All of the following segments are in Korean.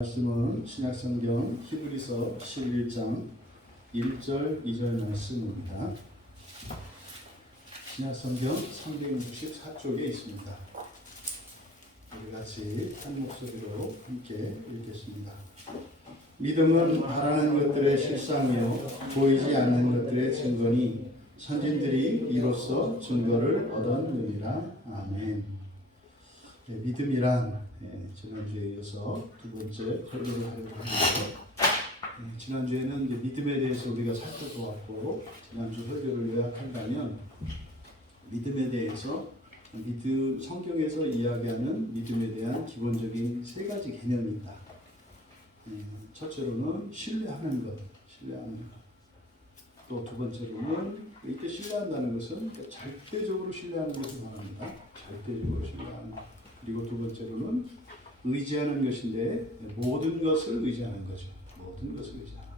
말씀은 신약성경 히브리서 11장 1절 2절 말씀입니다. 신약성경 364쪽에 있습니다. 우리 같이 한 목소리로 함께 읽겠습니다. 믿음은 바라는 것들의 실상이요 보이지 않는 것들의 증거니 선진들이 이로써 증거를 얻었느니라. 아멘. 믿음이란 지난주에 이어서 두 번째 설교를 하려고 하는데요. 지난주에는 이제 믿음에 대해서 우리가 살펴보았고, 지난주 설교를 요약한다면 믿음에 대해서 성경에서 이야기하는 믿음에 대한 기본적인 세 가지 개념이 있다. 첫째로는 신뢰하는 것. 또 두 번째로는 이때 신뢰한다는 것은 절대적으로 신뢰하는 것을 말합니다. 절대적으로 신뢰하는 것. 그리고 두 번째로는 의지하는 것인데 모든 것을 의지하는 거죠. 모든 것을 의지하는 것.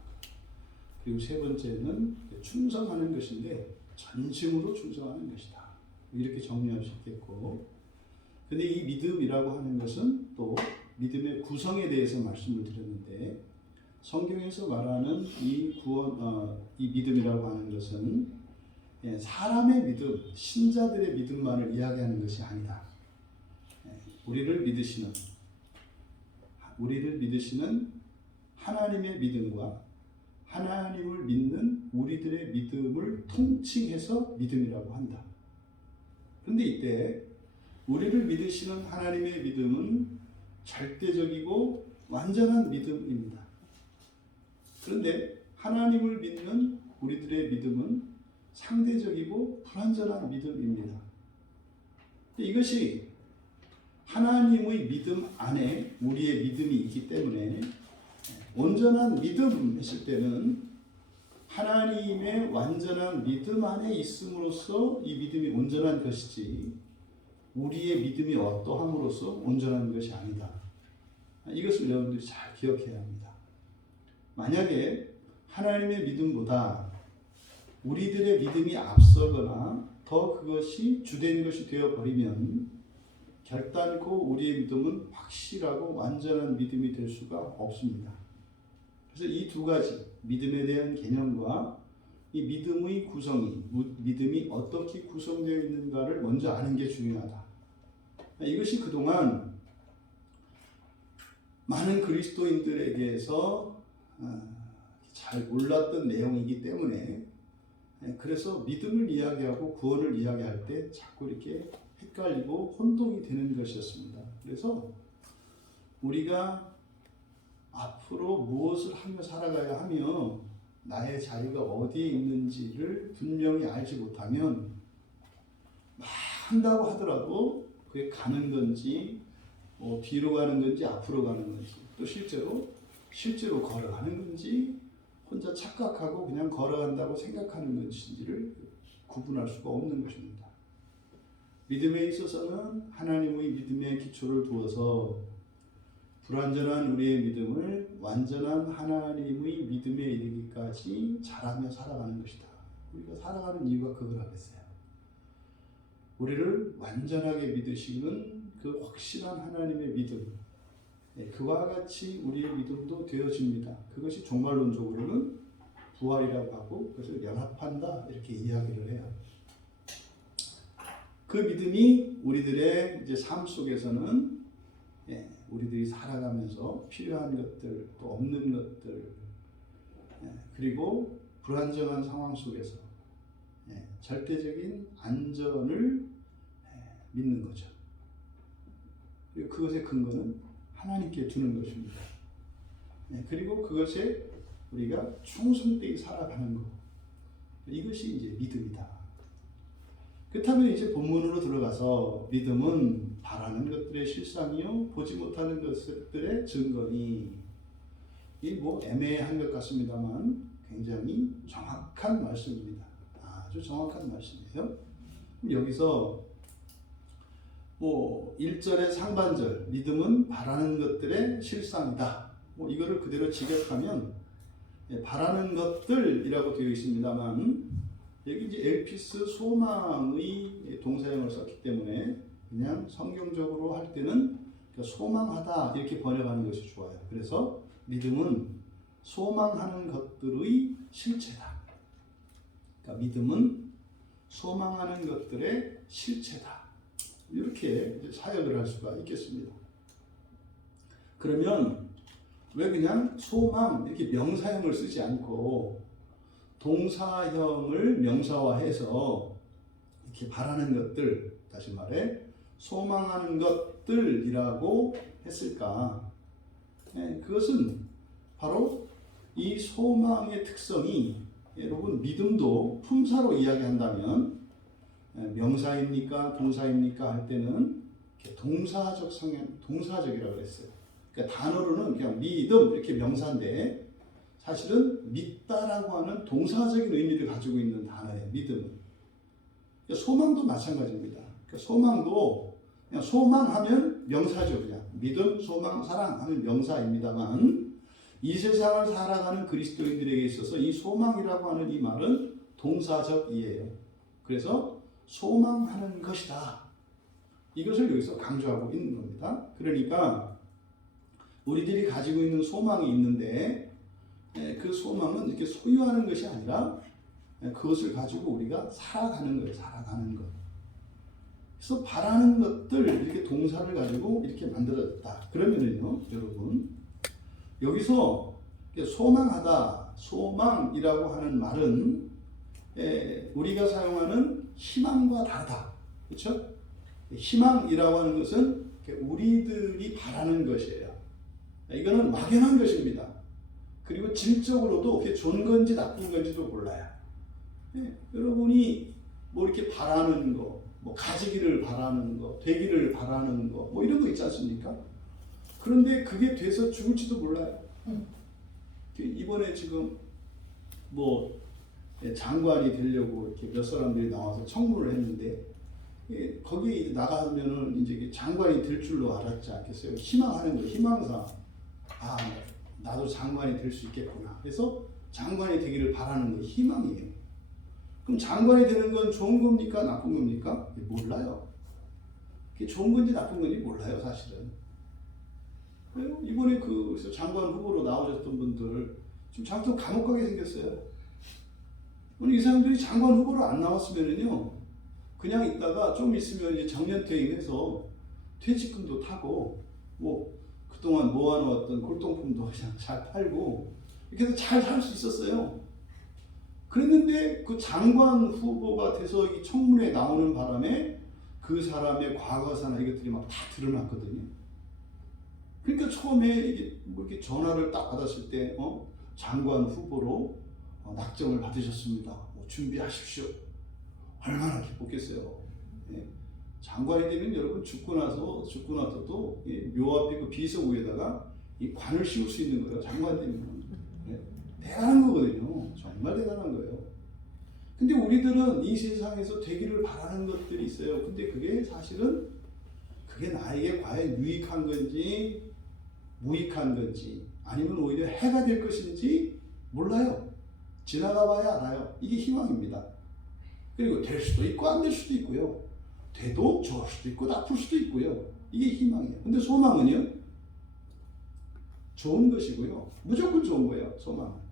그리고 세 번째는 충성하는 것인데 전심으로 충성하는 것이다. 이렇게 정리할 수 있겠고, 근데 이 믿음이라고 하는 것은 또 믿음의 구성에 대해서 말씀을 드렸는데, 성경에서 말하는 이 믿음이라고 하는 것은 사람의 믿음, 신자들의 믿음만을 이야기하는 것이 아니다. 우리를 믿으시는 하나님의 믿음과 하나님을 믿는 우리들의 믿음을 통칭해서 믿음이라고 한다. 그런데 이때 우리를 믿으시는 하나님의 믿음은 절대적이고 완전한 믿음입니다. 그런데 하나님을 믿는 우리들의 믿음은 상대적이고 불완전한 믿음입니다. 이것이 하나님의 믿음 안에 우리의 믿음이 있기 때문에 온전한 믿음 했을 때는 하나님의 완전한 믿음 안에 있음으로써 이 믿음이 온전한 것이지 우리의 믿음이 어떠함으로써 온전한 것이 아니다. 이것을 여러분들이 잘 기억해야 합니다. 만약에 하나님의 믿음보다 우리들의 믿음이 앞서거나 더 그것이 주된 것이 되어버리면 결단코 우리의 믿음은 확실하고 완전한 믿음이 될 수가 없습니다. 그래서 이 두 가지, 믿음에 대한 개념과 이 믿음의 구성이, 믿음이 어떻게 구성되어 있는가를 먼저 아는 게 중요하다. 이것이 그동안 많은 그리스도인들에게서 잘 몰랐던 내용이기 때문에, 그래서 믿음을 이야기하고 구원을 이야기할 때 자꾸 이렇게 헷갈리고 혼동이 되는 것이었습니다. 그래서 우리가 앞으로 무엇을 하며 살아가야 하며 나의 자리가 어디에 있는지를 분명히 알지 못하면 한다고 하더라도 그게 가는 건지 뒤로 가는 건지 앞으로 가는 건지, 또 실제로 걸어가는 건지 혼자 착각하고 그냥 걸어간다고 생각하는 것인지를 구분할 수가 없는 것입니다. 믿음에 있어서는 하나님의 믿음의 기초를 두어서 불완전한 우리의 믿음을 완전한 하나님의 믿음에 이르기까지 잘하며 살아가는 것이다. 우리가 살아가는 이유가 그걸 하겠어요. 우리를 완전하게 믿으시는 그 확실한 하나님의 믿음, 그와 같이 우리의 믿음도 되어집니다. 그것이 종말론적으로는 부활이라고 하고 그것을 연합한다 이렇게 이야기를 해요. 그 믿음이 우리들의 이제 삶 속에서는 우리들이 살아가면서 필요한 것들, 또 없는 것들, 그리고 불안정한 상황 속에서 절대적인 안전을 믿는 거죠. 그리고 그것의 근거는 하나님께 두는 것입니다. 그리고 그것에 우리가 충성되게 살아가는 것, 이것이 이제 믿음이다. 그렇다면 이제 본문으로 들어가서 믿음은 바라는 것들의 실상이요 보지 못하는 것들의 증거니, 이 애매한 것 같습니다만 굉장히 정확한 말씀입니다. 아주 정확한 말씀이에요. 여기서 1절의 상반절, 믿음은 바라는 것들의 실상이다. 이거를 그대로 직역하면 바라는 것들이라고 되어 있습니다만, 여기 이제 엘피스 소망의 동사형을 썼기 때문에 그냥 성경적으로 할 때는 그러니까 소망하다 이렇게 번역하는 것이 좋아요. 그래서 믿음은 소망하는 것들의 실체다. 그러니까 믿음은 소망하는 것들의 실체다. 이렇게 사역을 할 수가 있겠습니다. 그러면 왜 그냥 소망 이렇게 명사형을 쓰지 않고 동사형을 명사화해서 이렇게 바라는 것들, 다시 말해 소망하는 것들이라고 했을까? 네, 그것은 바로 이 소망의 특성이, 여러분 믿음도 품사로 이야기한다면 명사입니까 동사입니까 할 때는 동사적 성향, 동사적이라고 그랬어요. 그러니까 단어로는 그냥 믿음 이렇게 명사인데 사실은 믿다라고 하는 동사적인 의미를 가지고 있는 단어예요. 믿음은. 그러니까 소망도 마찬가지입니다. 그러니까 소망도 그냥 소망하면 명사죠. 그냥 믿음, 소망, 사랑 하면 명사입니다만 이 세상을 살아가는 그리스도인들에게 있어서 이 소망이라고 하는 이 말은 동사적이에요. 그래서 소망하는 것이다. 이것을 여기서 강조하고 있는 겁니다. 그러니까 우리들이 가지고 있는 소망이 있는데 그 소망은 이렇게 소유하는 것이 아니라 그것을 가지고 우리가 살아가는 거예요. 살아가는 것. 그래서 바라는 것들 이렇게 동사를 가지고 이렇게 만들어졌다. 그러면은요, 여러분 여기서 소망하다, 소망이라고 하는 말은 우리가 사용하는 희망과 다르다. 그렇죠? 희망이라고 하는 것은 우리들이 바라는 것이에요. 이거는 막연한 것입니다. 그리고 질적으로도 그게 좋은 건지 나쁜 건지도 몰라요. 여러분이 뭐 이렇게 바라는 거, 뭐 가지기를 바라는 거, 되기를 바라는 거, 뭐 이런 거 있지 않습니까? 그런데 그게 돼서 죽을지도 몰라요. 이번에 지금 뭐 장관이 되려고 이렇게 몇 사람들이 나와서 청문을 했는데 거기 나가면은 이제 장관이 될 줄로 알았지 않겠어요? 희망하는 거예요. 희망사. 아, 나도 장관이 될 수 있겠구나. 그래서 장관이 되기를 바라는 거 희망이에요. 그럼 장관이 되는 건 좋은 겁니까? 나쁜 겁니까? 몰라요. 그게 좋은 건지 나쁜 건지 몰라요, 사실은. 이번에 그 장관 후보로 나오셨던 분들 지금 자꾸 감옥 가게 생겼어요. 이 사람들이 장관 후보로 안 나왔으면은요, 그냥 있다가 좀 있으면 이제 정년퇴임해서 퇴직금도 타고 뭐 그동안 모아놓았던 골동품도 그냥 잘 팔고 이렇게 해서 잘 살 수 있었어요. 그랬는데 그 장관 후보가 돼서 이 청문회에 나오는 바람에 그 사람의 과거사나 이것들이 막 다 드러났거든요. 그러니까 처음에 이게 뭐 이렇게 전화를 딱 받았을 때 장관 후보로 낙점을 받으셨습니다. 준비하십시오. 얼마나 기뻤겠어요. 장관이 되면 여러분 죽고 나서도 묘 앞에 그 비석 위에다가 이 관을 씌울 수 있는 거예요. 장관 되면. 대단한 거거든요. 정말 대단한 거예요. 근데 우리들은 이 세상에서 되기를 바라는 것들이 있어요. 근데 그게 사실은 그게 나에게 과연 유익한 건지 무익한 건지 아니면 오히려 해가 될 것인지 몰라요. 지나가 봐야 알아요. 이게 희망입니다. 그리고 될 수도 있고 안 될 수도 있고요. 돼도 좋을 수도 있고 나쁠 수도 있고요. 이게 희망이에요. 근데 소망은요? 좋은 것이고요. 무조건 좋은 거예요. 소망은.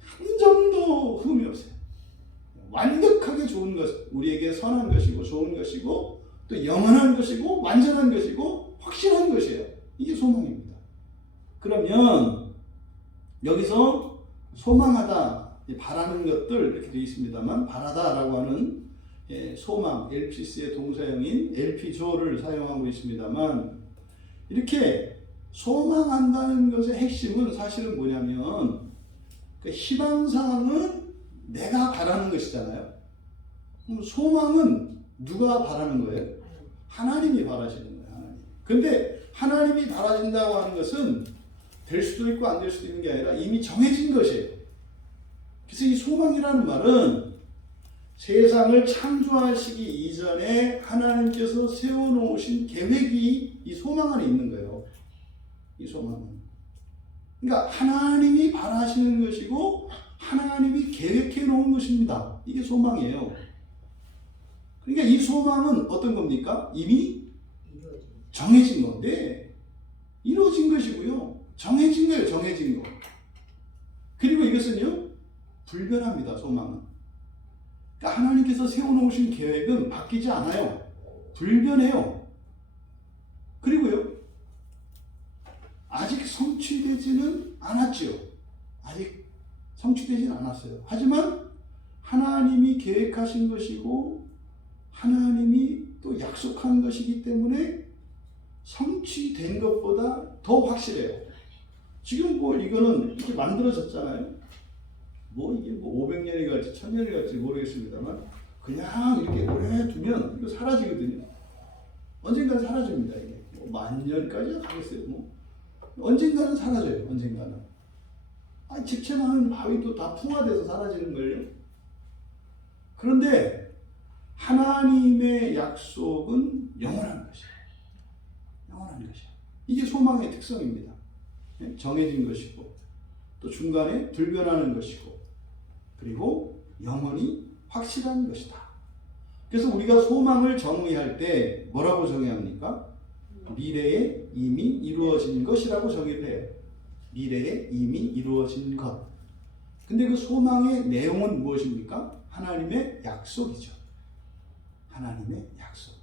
한 점도 흠이 없어요. 완벽하게 좋은 것, 우리에게 선한 것이고 좋은 것이고 또 영원한 것이고 완전한 것이고 확실한 것이에요. 이게 소망입니다. 그러면 여기서 소망하다, 바라는 것들 이렇게 되어 있습니다만 바라다라고 하는 소망, 엘피스의 동사형인 엘피조를 사용하고 있습니다만 이렇게 소망한다는 것의 핵심은 사실은 뭐냐면 그 희망사항은 내가 바라는 것이잖아요. 그럼 소망은 누가 바라는 거예요? 하나님이 바라시는 거예요. 하나님. 근데 하나님이 바라신다고 하는 것은 될 수도 있고 안 될 수도 있는 게 아니라 이미 정해진 것이에요. 그래서 이 소망이라는 말은 세상을 창조하시기 이전에 하나님께서 세워놓으신 계획이 이 소망 안에 있는 거예요. 이 소망은. 그러니까 하나님이 바라시는 것이고 하나님이 계획해 놓은 것입니다. 이게 소망이에요. 그러니까 이 소망은 어떤 겁니까? 이미 정해진 건데 이루어진 것이고요. 정해진 거예요. 정해진 거. 그리고 이것은요. 불변합니다. 소망은. 그러니까 하나님께서 세워놓으신 계획은 바뀌지 않아요. 불변해요. 그리고요. 아직 성취되지는 않았지요. 아직 성취되지는 않았어요. 하지만 하나님이 계획하신 것이고 하나님이 또 약속한 것이기 때문에 성취된 것보다 더 확실해요. 지금 뭐 이거는 이렇게 만들어졌잖아요. 뭐 이게 뭐 500년이 갈지 1000년이 갈지 모르겠습니다만 그냥 이렇게 오래 두면 이거 사라지거든요. 언젠가는 사라집니다. 이게 뭐 10,000년까지 가겠어요. 뭐 언젠가는 사라져요. 언젠가는. 집체 많은 바위도 다 풍화돼서 사라지는 걸요. 그런데 하나님의 약속은 영원한 것이에요. 영원한 것이에요. 이게 소망의 특성입니다. 정해진 것이고 또 중간에 불변하는 것이고 그리고 영원히 확실한 것이다. 그래서 우리가 소망을 정의할 때 뭐라고 정의해야 합니까? 미래에 이미 이루어진 것이라고 정의를 해요. 미래에 이미 이루어진 것. 근데 그 소망의 내용은 무엇입니까? 하나님의 약속이죠. 하나님의 약속.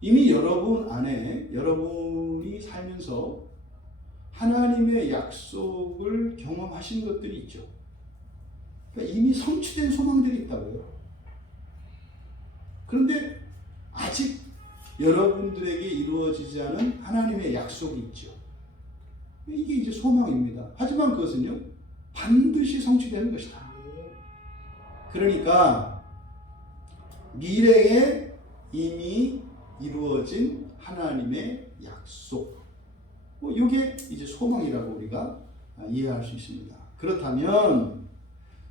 이미 여러분 안에 여러분이 살면서 하나님의 약속을 경험하신 것들이 있죠. 그러니까 이미 성취된 소망들이 있다고요. 그런데 아직 여러분들에게 이루어지지 않은 하나님의 약속이 있죠. 이게 이제 소망입니다. 하지만 그것은요, 반드시 성취되는 것이다. 그러니까 미래에 이미 이루어진 하나님의 약속. 이게 이제 소망이라고 우리가 이해할 수 있습니다. 그렇다면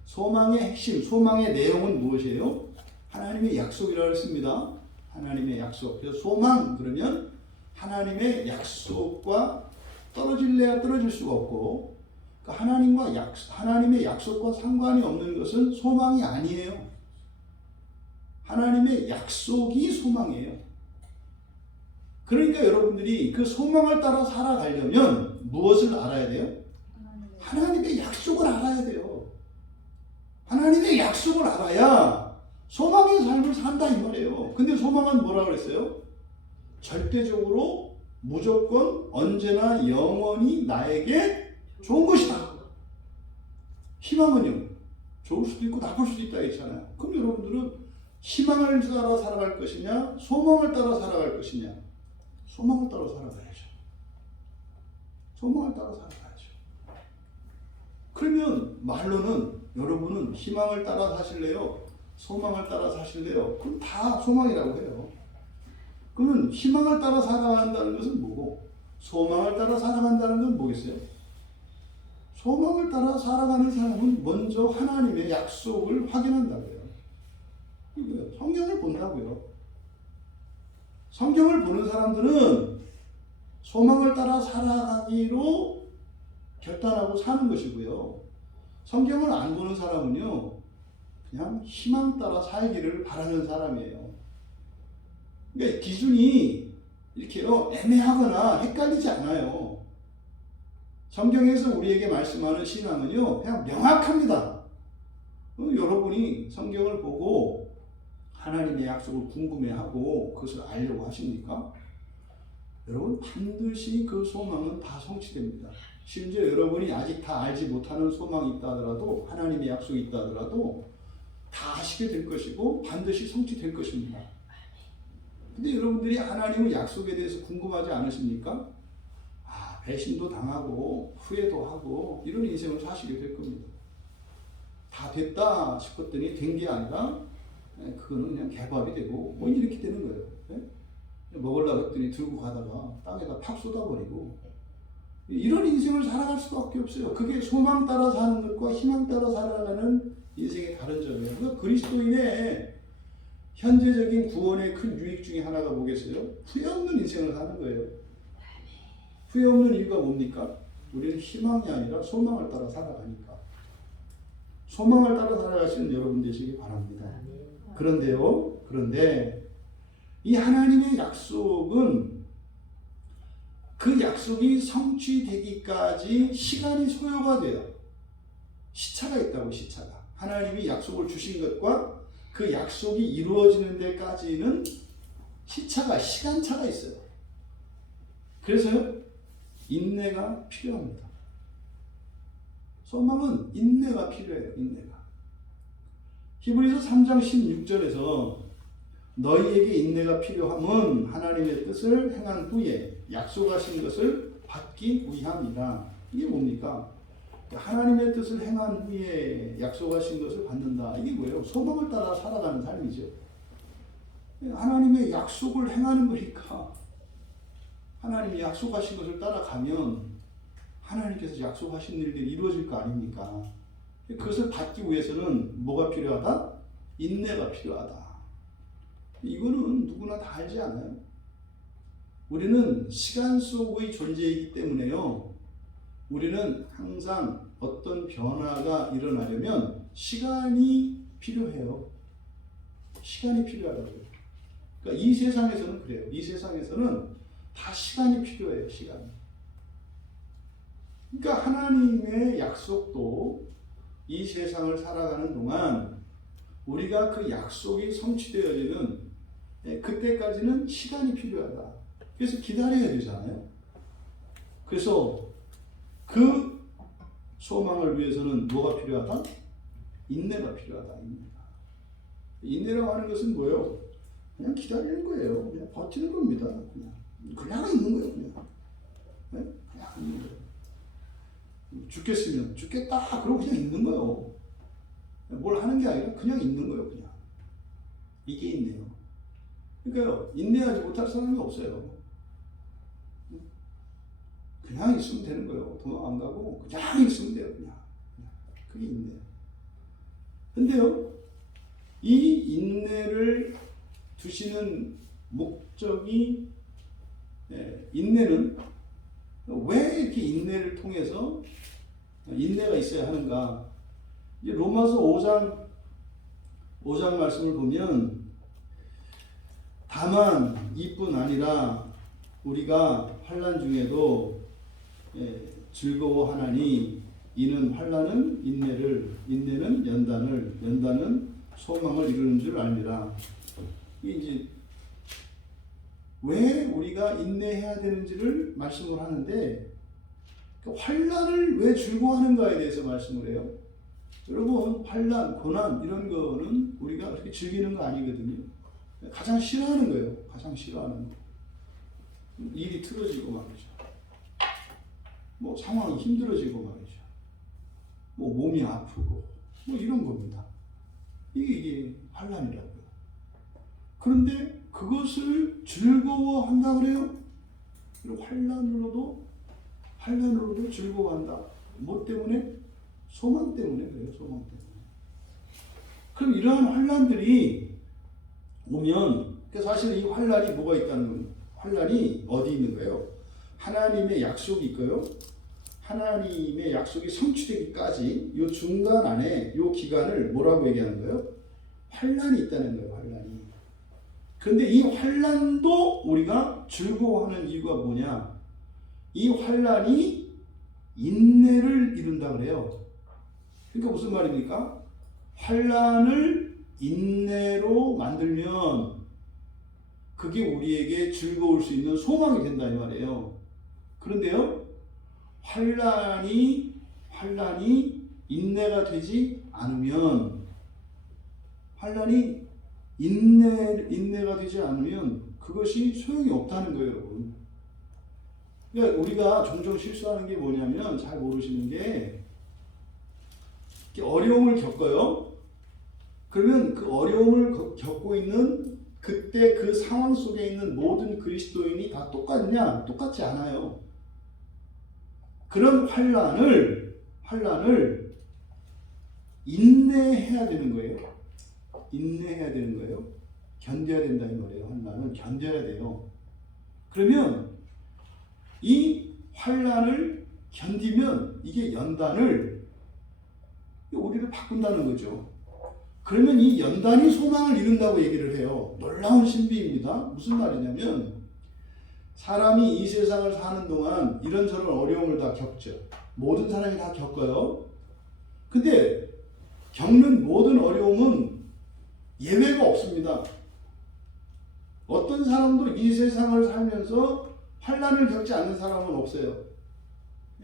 소망의 핵심, 소망의 내용은 무엇이에요? 하나님의 약속이라고 했습니다. 하나님의 약속. 그래서 소망 그러면 하나님의 약속과 떨어질래야 떨어질 수가 없고, 그러니까 하나님의 약속과 상관이 없는 것은 소망이 아니에요. 하나님의 약속이 소망이에요. 그러니까 여러분들이 그 소망을 따라 살아가려면 무엇을 알아야 돼요? 하나님의 약속을 알아야 돼요. 하나님의 약속을 알아야 소망의 삶을 산다 이 말이에요. 근데 소망은 뭐라고 그랬어요? 절대적으로 무조건 언제나 영원히 나에게 좋은 것이다. 희망은요, 좋을 수도 있고 나쁠 수도 있다 했잖아요. 그럼 여러분들은 희망을 따라 살아갈 것이냐, 소망을 따라 살아갈 것이냐? 소망을 따라 살아가야죠. 소망을 따라 살아가야죠. 그러면 말로는 여러분은 희망을 따라 사실래요? 소망을 따라 사실래요? 그럼 다 소망이라고 해요. 그러면 희망을 따라 살아간다는 것은 뭐고, 소망을 따라 살아간다는 건 뭐겠어요? 소망을 따라 살아가는 사람은 먼저 하나님의 약속을 확인한다고요. 이거요. 성경을 본다고요. 성경을 보는 사람들은 소망을 따라 살아가기로 결단하고 사는 것이고요. 성경을 안 보는 사람은요, 그냥 희망 따라 살기를 바라는 사람이에요. 그러니까 기준이 이렇게요, 애매하거나 헷갈리지 않아요. 성경에서 우리에게 말씀하는 신앙은요, 그냥 명확합니다. 여러분이 성경을 보고 하나님의 약속을 궁금해하고 그것을 알려고 하십니까? 여러분 반드시 그 소망은 다 성취됩니다. 심지어 여러분이 아직 다 알지 못하는 소망이 있다 하더라도, 하나님의 약속이 있다 하더라도 다 아시게 될 것이고 반드시 성취될 것입니다. 근데 여러분들이 하나님의 약속에 대해서 궁금하지 않으십니까? 배신도 당하고 후회도 하고 이런 인생을 사시게 될 겁니다. 다 됐다 싶었더니 된 게 아니라 그거는 그냥 개밥이 되고 뭐 이렇게 되는 거예요. 먹으려고 했더니 들고 가다가 땅에다 팍 쏟아버리고, 이런 인생을 살아갈 수밖에 없어요. 그게 소망 따라 사는 것과 희망 따라 살아가는 인생의 다른 점이에요. 그러니까 그리스도인의 현재적인 구원의 큰 유익 중에 하나가 뭐겠어요? 후회 없는 인생을 사는 거예요. 후회 없는 이유가 뭡니까? 우리는 희망이 아니라 소망을 따라 살아가니까. 소망을 따라 살아가시는 여러분 되시기 바랍니다. 그런데 이 하나님의 약속은 그 약속이 성취되기까지 시간이 소요가 돼요. 시차가 있다고, 시차가. 하나님이 약속을 주신 것과 그 약속이 이루어지는 데까지는 시간차가 있어요. 그래서 인내가 필요합니다. 소망은 인내가 필요해요. 인내가. 히브리서 3장 16절에서 너희에게 인내가 필요함은 하나님의 뜻을 행한 후에 약속하신 것을 받기 위함이라. 이게 뭡니까? 하나님의 뜻을 행한 후에 약속하신 것을 받는다. 이게 뭐예요? 소망을 따라 살아가는 삶이죠. 하나님의 약속을 행하는 거니까 하나님이 약속하신 것을 따라가면 하나님께서 약속하신 일들이 이루어질 거 아닙니까? 그것을 받기 위해서는 뭐가 필요하다? 인내가 필요하다. 이거는 누구나 다 알지 않아요? 우리는 시간 속의 존재이기 때문에요. 우리는 항상 어떤 변화가 일어나려면 시간이 필요해요. 시간이 필요하다고요. 그러니까 이 세상에서는 그래요. 이 세상에서는 다 시간이 필요해요. 시간. 그러니까 하나님의 약속도 이 세상을 살아가는 동안 우리가 그 약속이 성취되어지는 그때까지는 시간이 필요하다. 그래서 기다려야 되잖아요. 그래서 그 소망을 위해서는 뭐가 필요하다? 인내가 필요하다. 인내라고 하는 것은 뭐예요? 그냥 기다리는 거예요. 그냥 버티는 겁니다. 그냥 있는 거예요. 그냥 있는 거예요. 죽겠으면 죽겠다. 그러고 그냥 있는 거예요. 뭘 하는 게 아니라 그냥 있는 거예요. 그냥. 이게 인내요. 그러니까요. 인내하지 못할 사람이 없어요. 그냥 있으면 되는 거예요. 도망 안 가고 그냥 있으면 돼요. 그냥. 그게 인내예요. 근데요. 이 인내를 두시는 목적이 인내는 왜 이렇게 인내를 통해서 인내가 있어야 하는가? 이제 로마서 5장 말씀을 보면 다만 이뿐 아니라 우리가 환난 중에도 즐거워하나니 이는 환난은 인내를, 인내는 연단을, 연단은 소망을 이루는 줄 알미라. 이게 이제 왜 우리가 인내해야 되는지를 말씀을 하는데 환난을 왜 즐거워하는가에 대해서 말씀을 해요. 여러분 환난, 고난 이런 거는 우리가 그렇게 즐기는 거 아니거든요. 가장 싫어하는 거예요. 가장 싫어하는 거. 일이 틀어지고 말이죠. 뭐 상황이 힘들어지고 말이죠. 뭐 몸이 아프고 뭐 이런 겁니다. 이게 환난이라고요. 그런데 그것을 즐거워한다 그래요. 그리고 환난으로도 즐거워한다. 뭐 때문에? 소망 때문에 그래요. 소망 때문에. 그럼 이러한 환난들이 오면 사실 이 환난이 뭐가 있다는 거예요? 환난이 어디 있는 거예요? 하나님의 약속이 있고요. 하나님의 약속이 성취되기까지 이 중간 안에 이 기간을 뭐라고 얘기하는 거예요? 환난이 있다는 거예요. 환난이. 그런데 이 환난도 우리가 즐거워하는 이유가 뭐냐? 이 환난이 인내를 이룬다 그래요. 그러니까 무슨 말입니까? 환난을 인내로 만들면 그게 우리에게 즐거울 수 있는 소망이 된다 이 말이에요. 그런데요, 환난이 인내가 되지 않으면, 환난이 인내가 되지 않으면 그것이 소용이 없다는 거예요, 여러분. 그러니까 우리가 종종 실수하는 게 뭐냐면 잘 모르시는 게 어려움을 겪어요. 그러면 그 어려움을 겪고 있는 그때 그 상황 속에 있는 모든 그리스도인이 다 똑같냐? 똑같지 않아요. 그런 환난을 인내해야 되는 거예요. 인내해야 되는 거예요. 견뎌야 된다 이 말이에요. 환난을 견뎌야 돼요. 그러면 이 환난을 견디면 이게 연단을 우리를 바꾼다는 거죠. 그러면 이 연단이 소망을 이룬다고 얘기를 해요. 놀라운 신비입니다. 무슨 말이냐면 사람이 이 세상을 사는 동안 이런저런 어려움을 다 겪죠. 모든 사람이 다 겪어요. 근데 겪는 모든 어려움은 예외가 없습니다. 어떤 사람도 이 세상을 살면서 환난을 겪지 않는 사람은 없어요.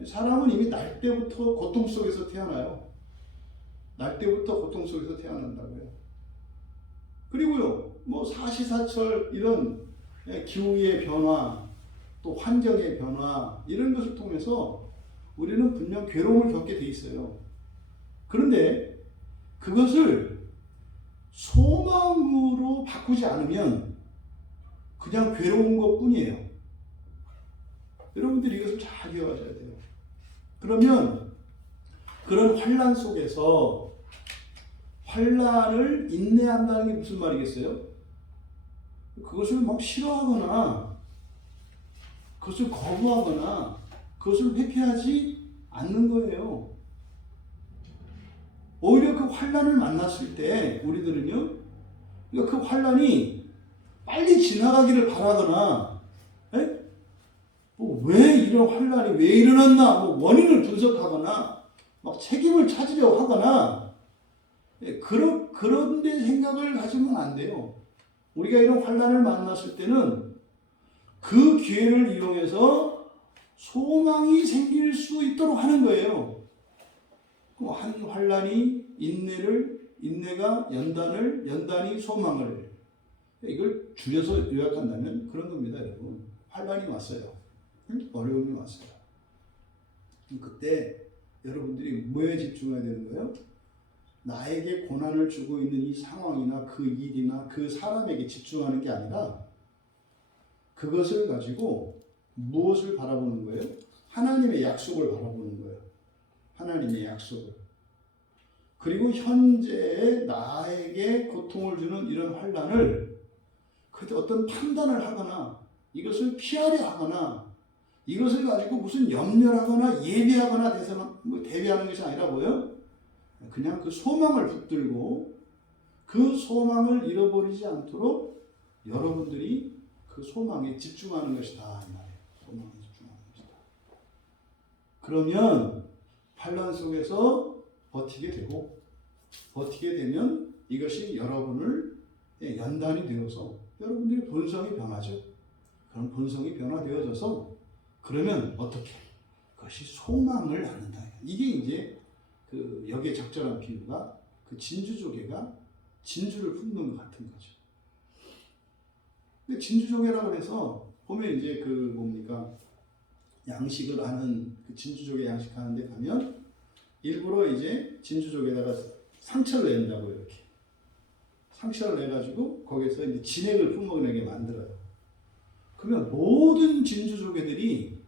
사람은 이미 날 때부터 고통 속에서 태어나요. 날 때부터 고통 속에서 태어난다고요. 그리고요, 뭐 사시사철 이런 기후의 변화, 또 환경의 변화 이런 것을 통해서 우리는 분명 괴로움을 겪게 돼 있어요. 그런데 그것을 소망으로 바꾸지 않으면 그냥 괴로운 것뿐이에요. 여러분들이 이것을 잘 기억하셔야 돼요. 그러면 그런 환난 속에서 환난을 인내한다는 게 무슨 말이겠어요? 그것을 막 싫어하거나 그것을 거부하거나 그것을 회피하지 않는 거예요. 오히려 그 환난을 만났을 때 우리들은요, 그 환난이 빨리 지나가기를 바라거나, 왜 이런 환난이 왜 일어났나, 원인을 분석하거나, 막 책임을 찾으려고 하거나, 그런 데 생각을 가지면 안 돼요. 우리가 이런 환난을 만났을 때는 그 기회를 이용해서 소망이 생길 수 있도록 하는 거예요. 한 환난이 인내가 연단을, 연단이 소망을. 이걸 줄여서 요약한다면 그런 겁니다, 여러분. 환난이 왔어요. 어려움이 왔어요. 그때 여러분들이 뭐에 집중해야 되는 거예요? 나에게 고난을 주고 있는 이 상황이나 그 일이나 그 사람에게 집중하는 게 아니라 그것을 가지고 무엇을 바라보는 거예요? 하나님의 약속을 바라보는 거예요. 하나님의 약속을. 그리고 현재의 나에게 고통을 주는 이런 환난을 그때 어떤 판단을 하거나 이것을 피하려 하거나 이것을 가지고 무슨 염려를 하거나 예비하거나 대비하는 것이 아니라 뭐예요? 그냥 그 소망을 붙들고 그 소망을 잃어버리지 않도록 여러분들이 그 소망에 집중하는 것이다. 이 말이에요. 소망에 집중하는 것이다. 그러면 환난 속에서 버티게 되고 버티게 되면 이것이 여러분을 연단이 되어서 여러분들의 본성이 변하죠. 그런 본성이 변화되어져서 그러면 어떻게? 그것이 소망을 낳는다. 이게 이제 그 여기에 적절한 비유가 그 진주조개가 진주를 품는 것 같은 거죠. 근데 진주조개라고 해서 보면 이제 그 뭡니까? 양식을 하는 그 진주조개 양식하는 데 가면 일부러 이제 진주조개에다가 상처를 낸다고 이렇게 상처를 내가지고 거기서 이제 진액을 뿜어내게 만들어요. 그러면 모든 진주조개들이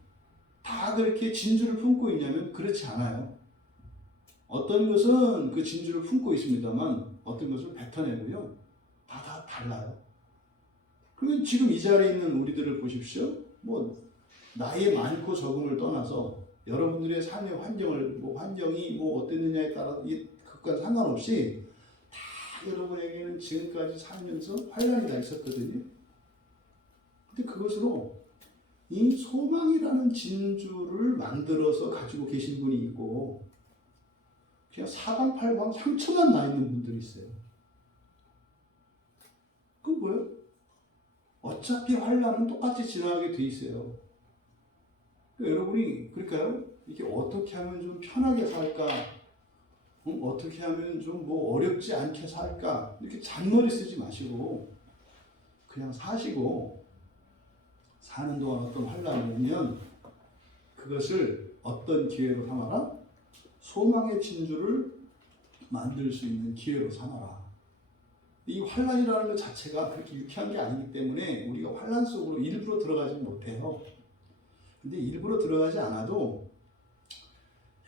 다 그렇게 진주를 품고 있냐면 그렇지 않아요. 어떤 것은 그 진주를 품고 있습니다만 어떤 것은 뱉어내고요. 다 달라요. 그러면 지금 이 자리에 있는 우리들을 보십시오. 뭐 나이의 많고 적음을 떠나서 여러분들의 삶의 환경이 어땠느냐에 따라 그것과 상관없이 다 여러분에게는 지금까지 살면서 환난이 다 있었거든요. 근데 그것으로 이 소망이라는 진주를 만들어서 가지고 계신 분이 있고 그냥 사방팔방 상처만 나 있는 분들이 있어요. 그건 뭐예요? 어차피 환난은 똑같이 지나가게 돼 있어요. 그러니까 여러분이 그럴까요? 이게 어떻게 하면 좀 편하게 살까? 어떻게 하면 좀 어렵지 않게 살까? 이렇게 잔머리 쓰지 마시고 그냥 사시고 사는 동안 어떤 환난이 오면 그것을 어떤 기회로 삼아라? 소망의 진주를 만들 수 있는 기회로 삼아라. 이 환난이라는 것 자체가 그렇게 유쾌한 게 아니기 때문에 우리가 환난 속으로 일부러 들어가지 못해요. 근데 일부러 들어가지 않아도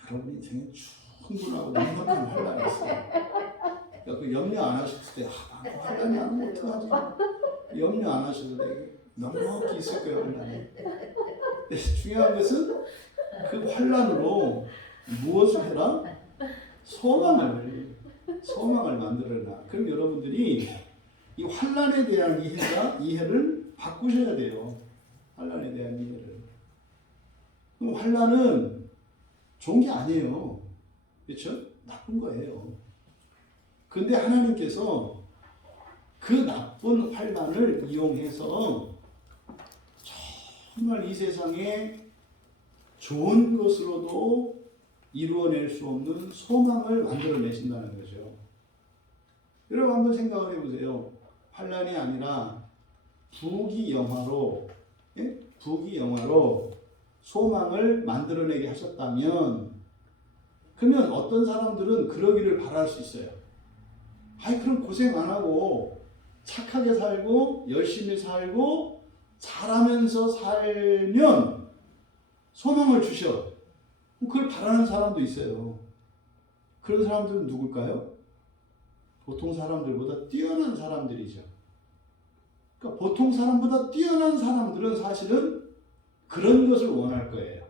여러분 인생에 충분하고 넉넉한 환난이 있어요. 그러니까 그 염려 안 하셨을 때 나도 환난이 안 오면 어떡하지? 염려 안 하셔도 돼. 넉넉히 있을 거예요, 환난이. 근데 중요한 것은 그 환난으로 무엇을 해라? 소망을 만들어라. 그럼 여러분들이 이 환난에 대한 이해를 바꾸셔야 돼요. 환난에 대한 인내를. 그럼 환난은 좋은 게 아니에요. 그렇죠? 나쁜 거예요. 그런데 하나님께서 그 나쁜 환난을 이용해서 정말 이 세상에 좋은 것으로도 이루어낼 수 없는 소망을 만들어내신다는 거죠. 여러분 한번 생각을 해보세요. 환난이 아니라 부귀영화로, 예? 부귀영화로 소망을 만들어내게 하셨다면, 그러면 어떤 사람들은 그러기를 바랄 수 있어요. 아이, 그럼 고생 안 하고 착하게 살고 열심히 살고 잘하면서 살면 소망을 주셔. 그걸 바라는 사람도 있어요. 그런 사람들은 누굴까요? 보통 사람들보다 뛰어난 사람들이죠. 그러니까 보통 사람보다 뛰어난 사람들은 사실은 그런 것을 원할 거예요.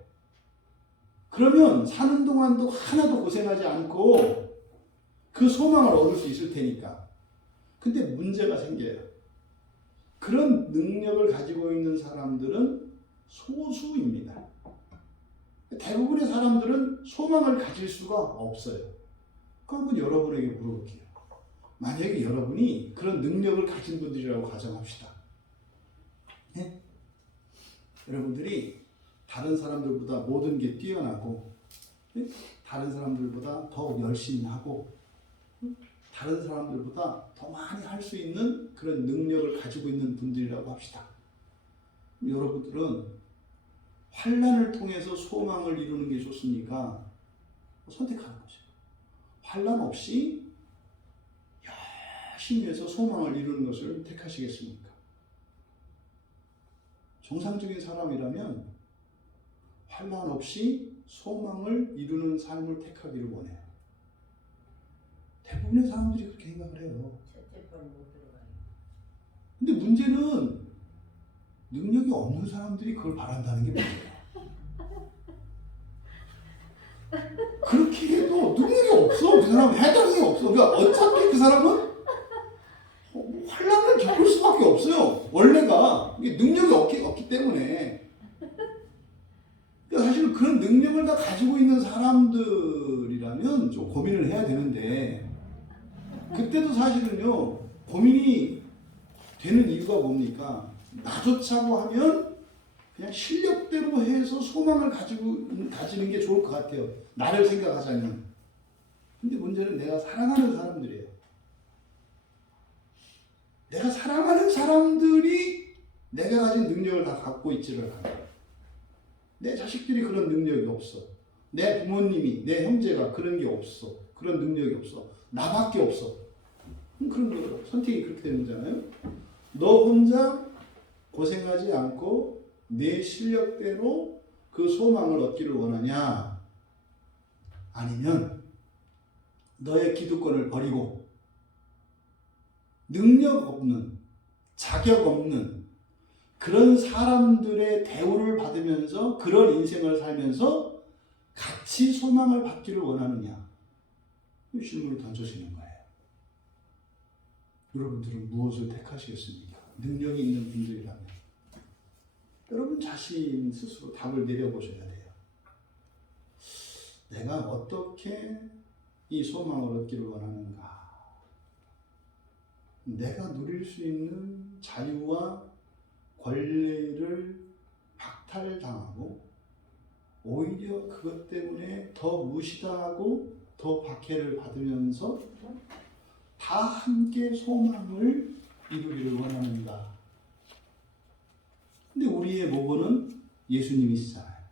그러면 사는 동안도 하나도 고생하지 않고 그 소망을 얻을 수 있을 테니까. 근데 문제가 생겨요. 그런 능력을 가지고 있는 사람들은 소수입니다. 대부분의 사람들은 소망을 가질 수가 없어요. 그럼 한번 여러분에게 물어볼게요. 만약에 여러분이 그런 능력을 가진 분들이라고 가정합시다. 네? 여러분들이 다른 사람들보다 모든 게 뛰어나고, 네? 다른 사람들보다 더 열심히 하고, 다른 사람들보다 더 많이 할 수 있는 그런 능력을 가지고 있는 분들이라고 합시다. 여러분들은 환난을 통해서 소망을 이루는 게 좋습니까? 선택하는 거죠. 환난 없이 열심히 해서 소망을 이루는 것을 택하시겠습니까? 정상적인 사람이라면 환난 없이 소망을 이루는 삶을 택하기를 원해요. 대부분의 사람들이 그렇게 생각을 해요. 근데 문제는 능력이 없는 사람들이 그걸 바란다는 게 문제예요. 그렇게 해도 능력이 없어. 그 사람은 해당이 없어. 그러니까 어차피 그 사람은 환난을 겪을 수밖에 없어요. 원래가 능력이 없기 때문에. 그러니까 사실 그런 능력을 다 가지고 있는 사람들이라면 좀 고민을 해야 되는데, 그때도 사실은요 고민이 되는 이유가 뭡니까? 나조차고 하면 그냥 실력대로 해서 소망을 가지는 게 좋을 것 같아요. 나를 생각하자면. 근데 문제는 내가 사랑하는 사람들이에요. 내가 사랑하는 사람들이 내가 가진 능력을 다 갖고 있지를 않아요. 내 자식들이 그런 능력이 없어. 내 부모님이, 내 형제가 그런 게 없어. 그런 능력이 없어. 나밖에 없어. 그런 거 선택이 그렇게 되는 거잖아요. 너 혼자 고생하지 않고 내 실력대로 그 소망을 얻기를 원하냐? 아니면 너의 기득권을 버리고 능력 없는, 자격 없는 그런 사람들의 대우를 받으면서 그런 인생을 살면서 같이 소망을 받기를 원하느냐? 이 질문을 던져지는 거예요. 여러분들은 무엇을 택하시겠습니까? 능력이 있는 분들이라면 여러분 자신 스스로 답을 내려보셔야 돼요. 내가 어떻게 이 소망을 얻기를 원하는가? 내가 누릴 수 있는 자유와 권리를 박탈당하고 오히려 그것 때문에 더 무시당하고 더 박해를 받으면서 다 함께 소망을 이루기를 원하는가? 근데 우리의 모범은 예수님이시잖아요.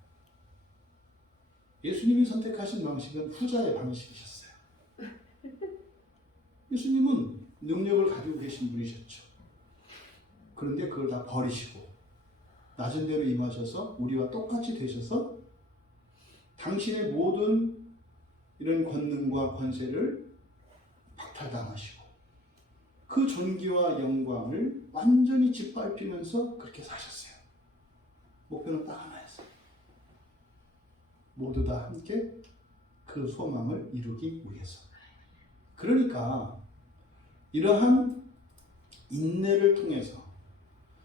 예수님이 선택하신 방식은 후자의 방식이셨어요. 예수님은 능력을 가지고 계신 분이셨죠. 그런데 그걸 다 버리시고 낮은 데로 임하셔서 우리와 똑같이 되셔서 당신의 모든 이런 권능과 권세를 박탈당하시고 그 존귀와 영광을 완전히 짓밟히면서 그렇게 사셨어요. 목표는 딱 하나였어요. 모두 다 함께 그 소망을 이루기 위해서. 그러니까 이러한 인내를 통해서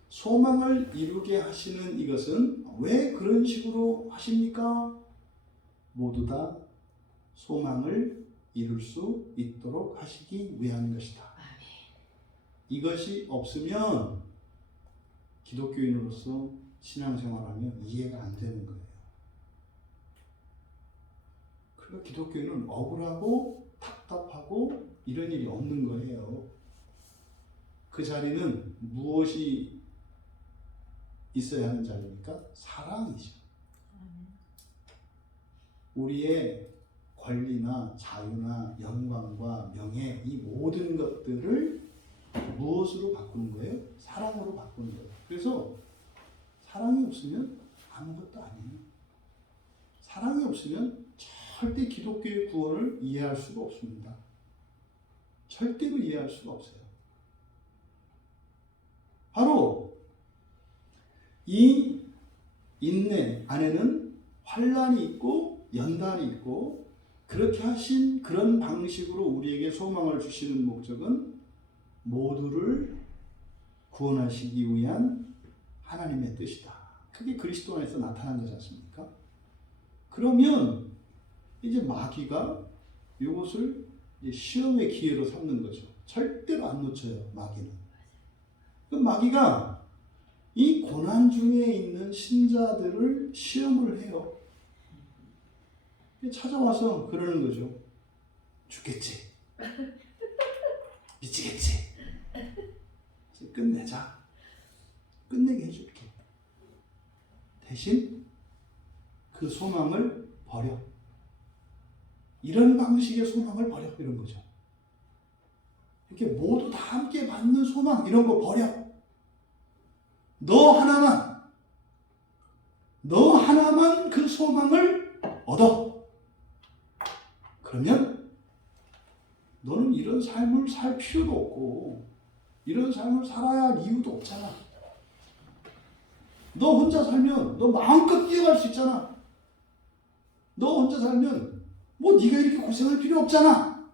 소망을 이루게 하시는 이것은 왜 그런 식으로 하십니까? 모두 다 소망을 이룰 수 있도록 하시기 위한 것이다. 이것이 없으면 기독교인으로서 신앙생활하면 이해가 안 되는 거예요. 그러니까 기독교인은 억울하고 답답하고 이런 일이 없는 거예요. 그 자리는 무엇이 있어야 하는 자리입니까? 사랑이죠. 우리의 권리나 자유나 영광과 명예, 이 모든 것들을 무엇으로 바꾸는 거예요? 사랑으로 바꾸는 거예요. 그래서 사랑이 없으면 아무것도 아니에요. 사랑이 없으면 절대 기독교의 구원을 이해할 수가 없습니다. 절대로 이해할 수가 없어요. 바로 이 인내 안에는 환난이 있고 연단이 있고, 그렇게 하신 그런 방식으로 우리에게 소망을 주시는 목적은 모두를 구원하시기 위한 하나님의 뜻이다. 그게 그리스도 안에서 나타난 거지 않습니까? 그러면 이제 마귀가 이것을 시험의 기회로 삼는 거죠. 절대로 안 놓쳐요, 마귀는. 그 마귀가 이 고난 중에 있는 신자들을 시험을 해요. 찾아와서 그러는 거죠. 죽겠지? 미치겠지? 끝내자. 끝내게 해줄게. 대신 그 소망을 버려. 이런 방식의 소망을 버려. 이런 거죠. 이렇게 모두 다 함께 받는 소망, 이런 거 버려. 너 하나만 그 소망을 얻어. 그러면 너는 이런 삶을 살 필요도 없고 이런 삶을 살아야 할 이유도 없잖아. 너 혼자 살면 너 마음껏 뛰어갈 수 있잖아. 너 혼자 살면 뭐 네가 이렇게 고생할 필요 없잖아.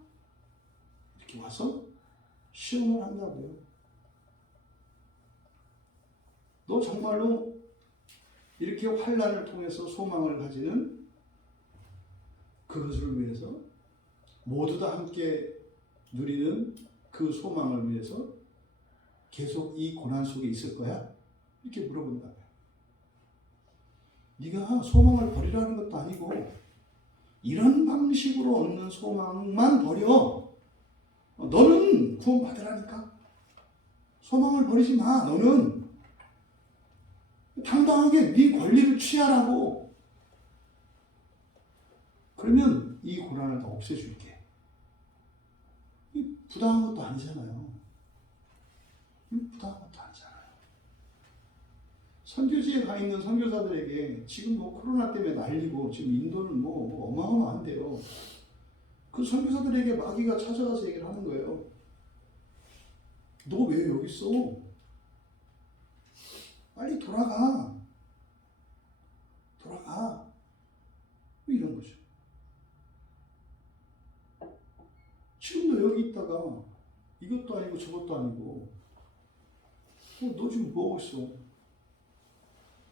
이렇게 와서 시험을 한다고요. 너 정말로 이렇게 환난을 통해서 소망을 가지는 그것을 위해서, 모두 다 함께 누리는 그 소망을 위해서 계속 이 고난 속에 있을 거야? 이렇게 물어본다고요. 네가 소망을 버리라는 것도 아니고 이런 방식으로 얻는 소망만 버려. 너는 구원받으라니까. 소망을 버리지 마. 너는 당당하게 네 권리를 취하라고. 그러면 이 고난을 다 없애줄게. 부당한 것도 아니잖아요. 부당한 것도 아니잖아요. 선교지에 가 있는 선교사들에게 지금 뭐 코로나 때문에 난리고 지금 인도는 뭐 어마어마한데요. 그 선교사들에게 마귀가 찾아가서 얘기를 하는 거예요. 너 왜 여기 있어? 빨리 돌아가. 돌아가. 이런 거죠. 지금도 여기 있다가 이것도 아니고 저것도 아니고 너 지금 뭐 하고 있어?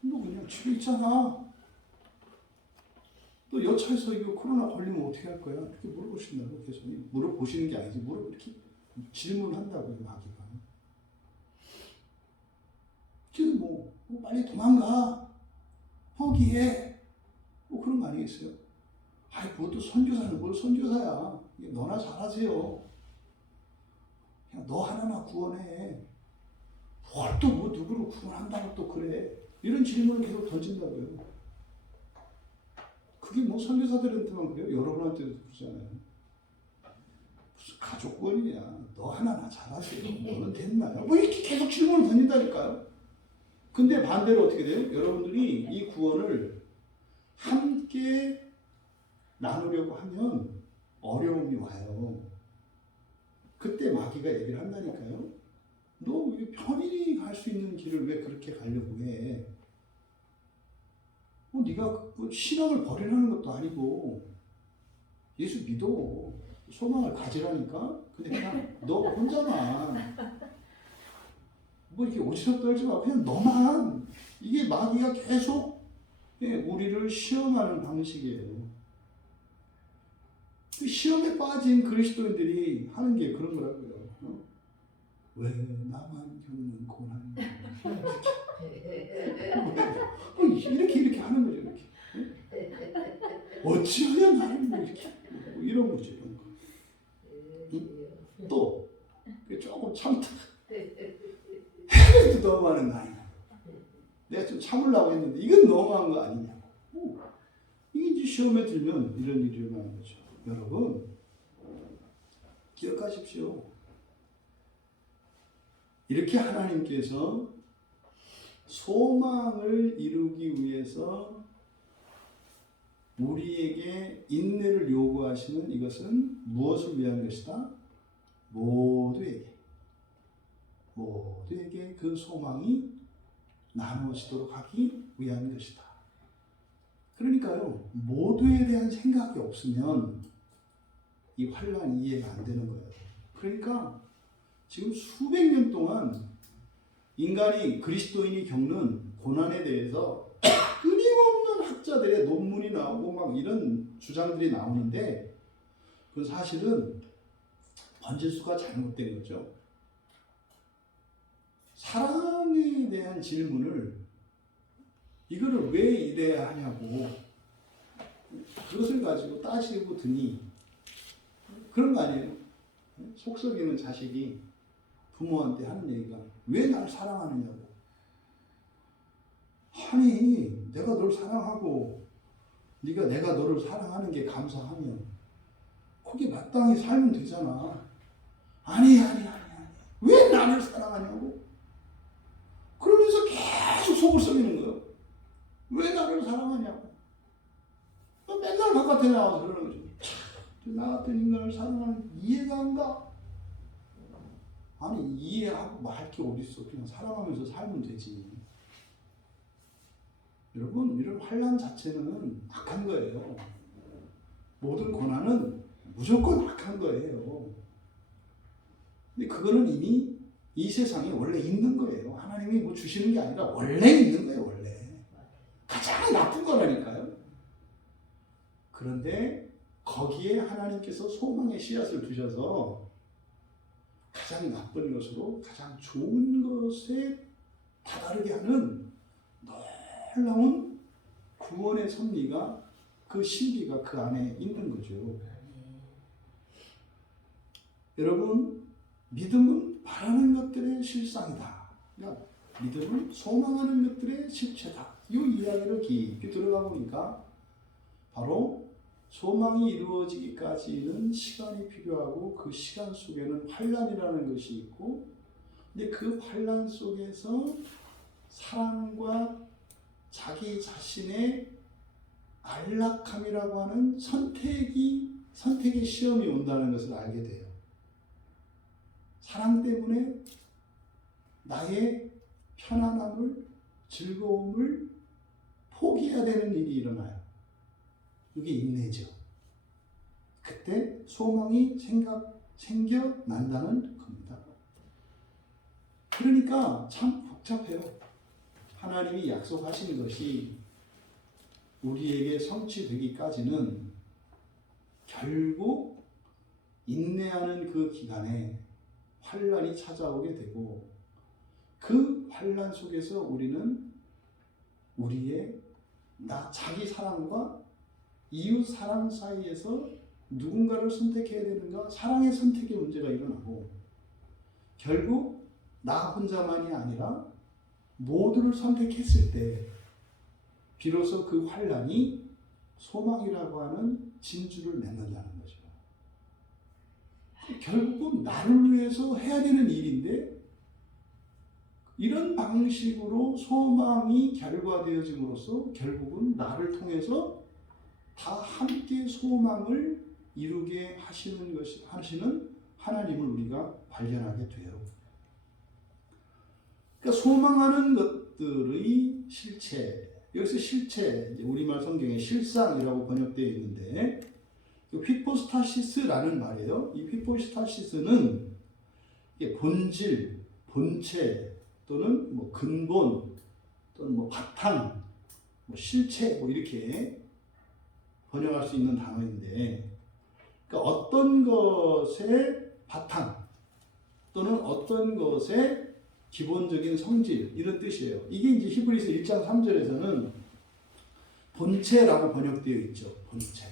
너 그냥 집에 있잖아. 너 여차해서 이거 코로나 걸리면 어떻게 할 거야? 이렇게 물어보신다고. 계속 물어보시는 게 아니지. 이렇게 질문한다고요, 마귀가. 그래서 뭐 빨리 도망가. 포기해. 뭐 그런 거 아니겠어요? 아이, 그것도 선교사는 뭘 선교사야. 너나 잘하세요. 그냥 너 하나만 구원해. 뭘 또 뭐 누구를 구원한다고 또 그래. 이런 질문을 계속 던진다고요. 그게 뭐 선교사들한테만 그래요? 여러분한테도 그러잖아요. 무슨 가족권이야. 너 하나나 잘하세요. 너는 됐나요? 뭐 이렇게 계속 질문을 던진다니까요. 근데 반대로 어떻게 돼요? 여러분들이 이 구원을 함께 나누려고 하면 어려움이 와요. 그때 마귀가 얘기를 한다니까요. 너 왜 편히 갈 수 있는 길을 왜 그렇게 가려고 해? 네가 신앙을 버리라는 것도 아니고 예수 믿어. 소망을 가지라니까. 근데 그냥 너 혼자만 뭐 이렇게 오지랖 떨지 말고 그냥 너만. 이게 마귀가 계속 우리를 시험하는 방식이에요. 그 시험에 빠진 그리스도인들이 하는 게 그런 거라고요. 왜 나만 겪는 고난이 이렇게 하는 거죠. 이렇게. 어찌하여 나를 이렇게 이런 거죠. 이런 거. 또 조금 참다 해도 너무하는 거 아니야. 내가 좀 참으려고 했는데 이건 너무한 거 아니냐. 이게 이제 시험에 들면 이런 일이 일어나는 거죠. 여러분 기억하십시오. 이렇게 하나님께서 소망을 이루기 위해서 우리에게 인내를 요구하시는 이것은 무엇을 위한 것이다? 모두에게 그 소망이 나누어지도록 하기 위한 것이다. 그러니까요, 모두에 대한 생각이 없으면 이 환난이 이해가 안 되는 거예요. 그러니까 지금 수백 년 동안 인간이 그리스도인이 겪는 고난에 대해서 끊임없는 학자들의 논문이 나오고 막 이런 주장들이 나오는데 그건 사실은 번지수가 잘못된 거죠. 사랑에 대한 질문을 이거를 왜 이래야 하냐고 그것을 가지고 따지고 드니 그런 거 아니에요? 속썩이는 자식이 부모한테 하는 얘기가 왜 날 사랑하느냐고. 아니 내가 널 사랑하고 내가 너를 사랑하는 게 감사하면 거기에 마땅히 살면 되잖아. 아니 왜 나를 사랑하냐고. 그러면서 계속 속을 썩이는 거예요. 왜 나를 사랑하냐고. 맨날 바깥에 나와서 그러는 거죠. 나 같은 인간을 사랑하는 이해가 안 가. 아니 이해하고 말 게 어딨어. 그냥 사랑하면서 살면 되지. 여러분 이런 환난 자체는 악한 거예요. 모든 고난은 무조건 악한 거예요. 근데 그거는 이미 이 세상에 원래 있는 거예요. 하나님이 뭐 주시는 게 아니라 원래 있는 거예요. 원래 가장 나쁜 거라니까요. 그런데 거기에 하나님께서 소망의 씨앗을 두셔서 가장 나쁜 것으로 가장 좋은 것에 다다르게 하는 놀라운 구원의 섭리가 그 신비가 그 안에 있는 거죠. 여러분 믿음은 바라는 것들의 실상이다. 그러니까 믿음은 소망하는 것들의 실체다. 이 이야기를 깊이 들어가 보니까 바로 소망이 이루어지기까지는 시간이 필요하고 그 시간 속에는 환난이라는 것이 있고 근데 그 환난 속에서 사랑과 자기 자신의 안락함이라고 하는 선택의 시험이 온다는 것을 알게 돼요. 사랑 때문에 나의 편안함을 즐거움을 포기해야 되는 일이 일어나요. 이게 인내죠. 그때 소망이 생겨난다는 겁니다. 그러니까 참 복잡해요. 하나님이 약속하신 것이 우리에게 성취되기까지는 결국 인내하는 그 기간에 환난이 찾아오게 되고 그 환난 속에서 우리는 우리의 자기 사랑과 이웃 사랑 사이에서 누군가를 선택해야 되는가? 사랑의 선택의 문제가 일어나고 결국 나 혼자만이 아니라 모두를 선택했을 때 비로소 그 환난이 소망이라고 하는 진주를 맺는다는 거죠. 결국은 나를 위해서 해야 되는 일인데 이런 방식으로 소망이 결과되어짐으로써 결국은 나를 통해서 다 함께 소망을 이루게 하시는 하나님을 우리가 발견하게 돼요. 그러니까 소망하는 것들의 실체, 여기서 실체, 우리말 성경에 실상이라고 번역되어 있는데 휘포스타시스라는 말이에요. 이 휘포스타시스는 본질, 본체, 또는 뭐 근본 또는 뭐 바탕, 뭐 실체 뭐 이렇게 번역할 수 있는 단어인데, 그러니까 어떤 것의 바탕 또는 어떤 것의 기본적인 성질 이런 뜻이에요. 이게 이제 히브리서 1장 3절에서는 본체라고 번역되어 있죠. 본체.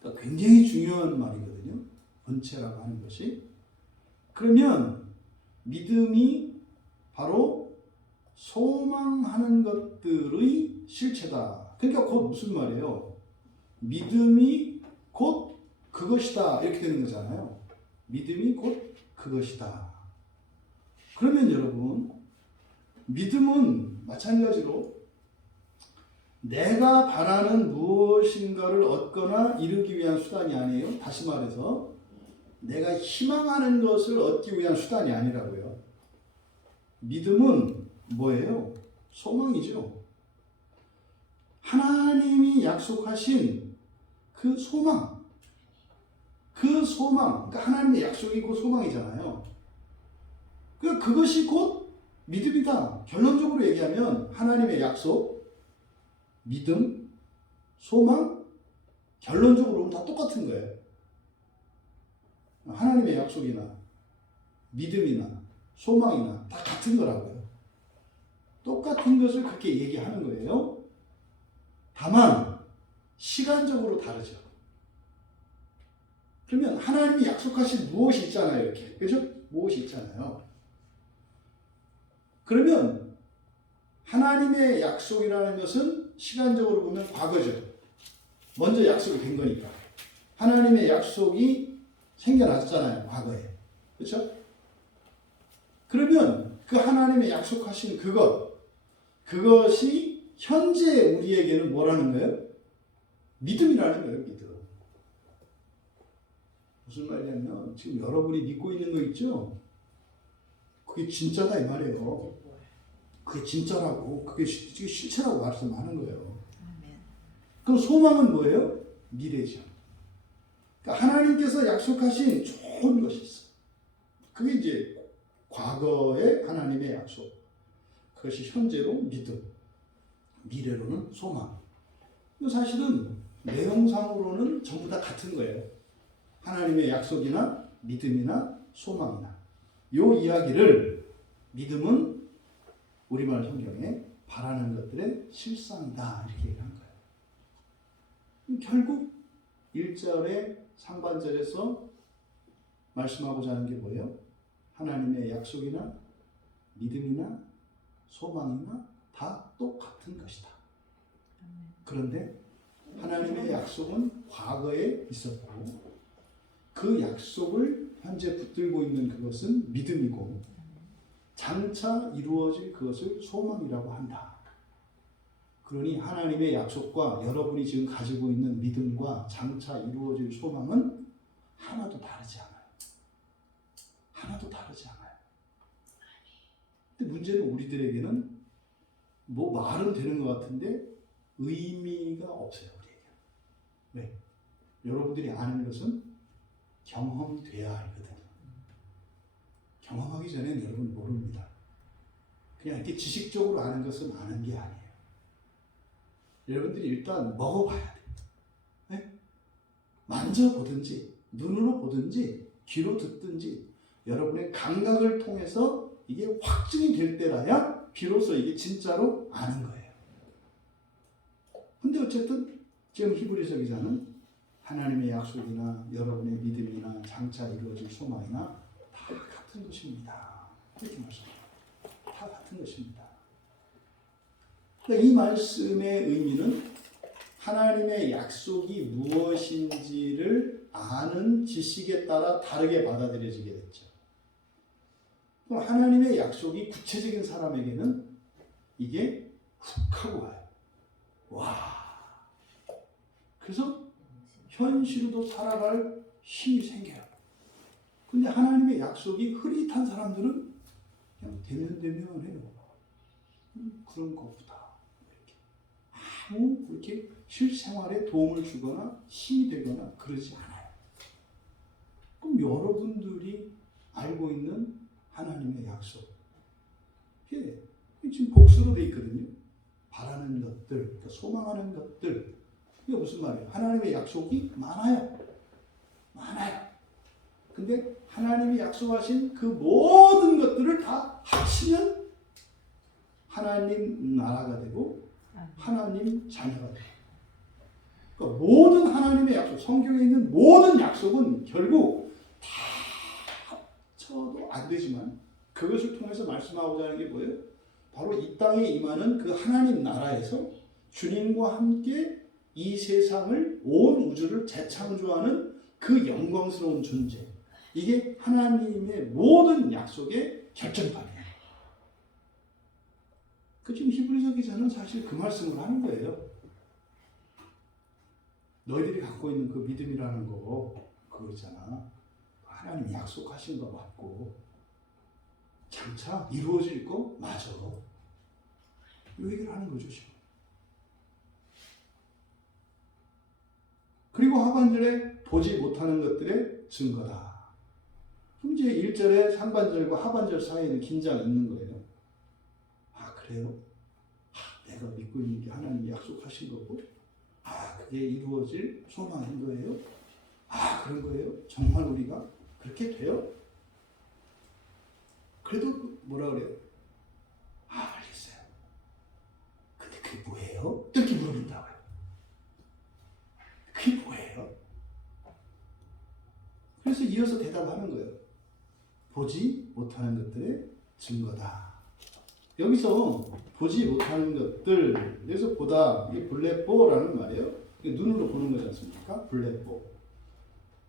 그러니까 굉장히 중요한 말이거든요. 본체라고 하는 것이. 그러면 믿음이 바로 소망하는 것들의 실체다. 그러니까 곧 무슨 말이에요? 믿음이 곧 그것이다. 이렇게 되는 거잖아요. 믿음이 곧 그것이다. 그러면 여러분, 믿음은 마찬가지로 내가 바라는 무엇인가를 얻거나 이루기 위한 수단이 아니에요. 다시 말해서 내가 희망하는 것을 얻기 위한 수단이 아니라고요. 믿음은 뭐예요? 소망이죠. 하나님이 약속하신 그 소망. 그러니까 하나님의 약속이 곧 소망이잖아요. 그것이 곧 믿음이다. 결론적으로 얘기하면 하나님의 약속, 믿음, 소망, 결론적으로는 다 똑같은 거예요. 하나님의 약속이나 믿음이나 소망이나 다 같은 거라고요. 똑같은 것을 그렇게 얘기하는 거예요. 다만 시간적으로 다르죠. 그러면 하나님이 약속하신 무엇이 있잖아요. 이렇게. 그죠? 무엇이 있잖아요. 그러면 하나님의 약속이라는 것은 시간적으로 보면 과거죠. 먼저 약속이 된 거니까. 하나님의 약속이 생겨났잖아요. 과거에. 그렇죠? 그러면 그 하나님의 약속하신 그것이 현재 우리에게는 뭐라는 거예요? 믿음이라는 거예요. 믿음. 무슨 말이냐면 지금 여러분이 믿고 있는 거 있죠? 그게 진짜다 이 말이에요. 그게 진짜라고, 그게 실체라고 말씀하는 거예요. 그럼 소망은 뭐예요? 미래죠. 그러니까 하나님께서 약속하신 좋은 것이 있어. 그게 이제 과거의 하나님의 약속. 그것이 현재로 믿음, 미래로는 소망. 사실은 내용상으로는 전부 다 같은 거예요. 하나님의 약속이나 믿음이나 소망이나. 이 이야기를 믿음은 우리말 성경에 바라는 것들의 실상이다 이렇게 얘기한 거예요. 결국 1절의 상반절에서 말씀하고자 하는 게 뭐예요? 하나님의 약속이나 믿음이나 소망이나 다 똑같은 것이다. 그런데 하나님의 약속은 과거에 있었고 그 약속을 현재 붙들고 있는 그것은 믿음이고 장차 이루어질 그것을 소망이라고 한다. 그러니 하나님의 약속과 여러분이 지금 가지고 있는 믿음과 장차 이루어질 소망은 하나도 다르지 않아요. 하나도 다르지 않아요. 근데 문제는 우리들에게는 뭐 말은 되는 것 같은데 의미가 없어요. 우리에게. 왜? 여러분들이 아는 것은 경험돼야 알거든. 경험하기 전에는 여러분 모릅니다. 그냥 이렇게 지식적으로 아는 것은 아는 게 아니에요. 여러분들이 일단 먹어봐야 돼요. 네? 만져보든지 눈으로 보든지 귀로 듣든지 여러분의 감각을 통해서 이게 확증이 될 때라야 비로소 이게 진짜로 아는 거예요. 근데 어쨌든 지금 히브리서 기자는 하나님의 약속이나 여러분의 믿음이나 장차 이루어질 소망이나 다 같은 것입니다. 이렇게 말씀합니다. 다 같은 것입니다. 그러니까 이 말씀의 의미는 하나님의 약속이 무엇인지를 아는 지식에 따라 다르게 받아들여지게 됐죠. 그럼 하나님의 약속이 구체적인 사람에게는 이게 훅 하고 와요. 와. 그래서 현실로도 살아갈 힘이 생겨요. 근데 하나님의 약속이 흐릿한 사람들은 그냥 되면 해요. 그런 것보다 이렇게 아무 그렇게 실생활에 도움을 주거나 힘이 되거나 그러지 않아요. 그럼 여러분들이 알고 있는 하나님의 약속, 이게 지금 복수로 돼 있거든요. 바라는 것들, 그러니까 소망하는 것들. 이게 무슨 말이에요? 하나님의 약속이 많아요. 많아요. 근데 하나님이 약속하신 그 모든 것들을 다 합치면 하나님 나라가 되고 하나님 자녀가 돼요. 그러니까 모든 하나님의 약속, 성경에 있는 모든 약속은 결국 다 합쳐도 안 되지만 그것을 통해서 말씀하고자 하는 게 뭐예요? 바로 이 땅에 임하는 그 하나님 나라에서 주님과 함께 이 세상을, 온 우주를 재창조하는 그 영광스러운 존재. 이게 하나님의 모든 약속의 결정판이에요. 그 지금 히브리서 기자는 사실 그 말씀을 하는 거예요. 너희들이 갖고 있는 그 믿음이라는 거, 그거 있잖아. 하나님이 약속하신 거 맞고, 장차 이루어질 거 맞아. 이 얘기를 하는 거죠, 지금. 그리고 하반절에 보지 못하는 것들의 증거다. 그럼 이제 1절의 상반절과 하반절 사이에는 긴장이 있는 거예요. 아, 그래요? 아, 내가 믿고 있는 게 하나님이 약속하신 거고, 아, 그게 이루어질 소망인 거예요? 아, 그런 거예요? 정말 우리가 그렇게 돼요? 그래도 뭐라 그래요? 아, 알겠어요. 근데 그게 뭐예요? 이렇게 물어본다고요. 그게 뭐예요? 그래서 이어서 대답하는 거예요. 보지 못하는 것들의 증거다. 여기서 보지 못하는 것들, 그래서 보다, 이게 블레뽀라는 말이에요. 눈으로 보는 거지 않습니까? 블레뽀.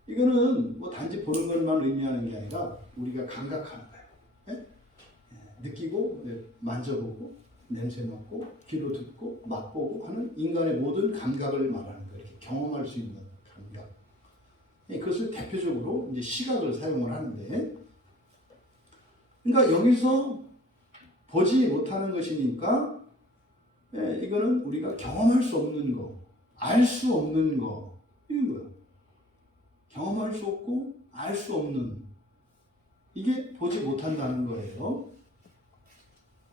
이거는 뭐 단지 보는 것만 의미하는 게 아니라 우리가 감각하는 거예요. 네? 느끼고, 만져보고, 냄새 맡고, 귀로 듣고, 맛보고 하는 인간의 모든 감각을 말하는 거예요. 이렇게 경험할 수 있는 감각. 그것을 대표적으로 이제 시각을 사용을 하는데, 그러니까 여기서 보지 못하는 것이니까, 이거는 우리가 경험할 수 없는 거, 알 수 없는 거, 이런 거예요. 경험할 수 없고, 알 수 없는, 이게 보지 못한다는 거예요.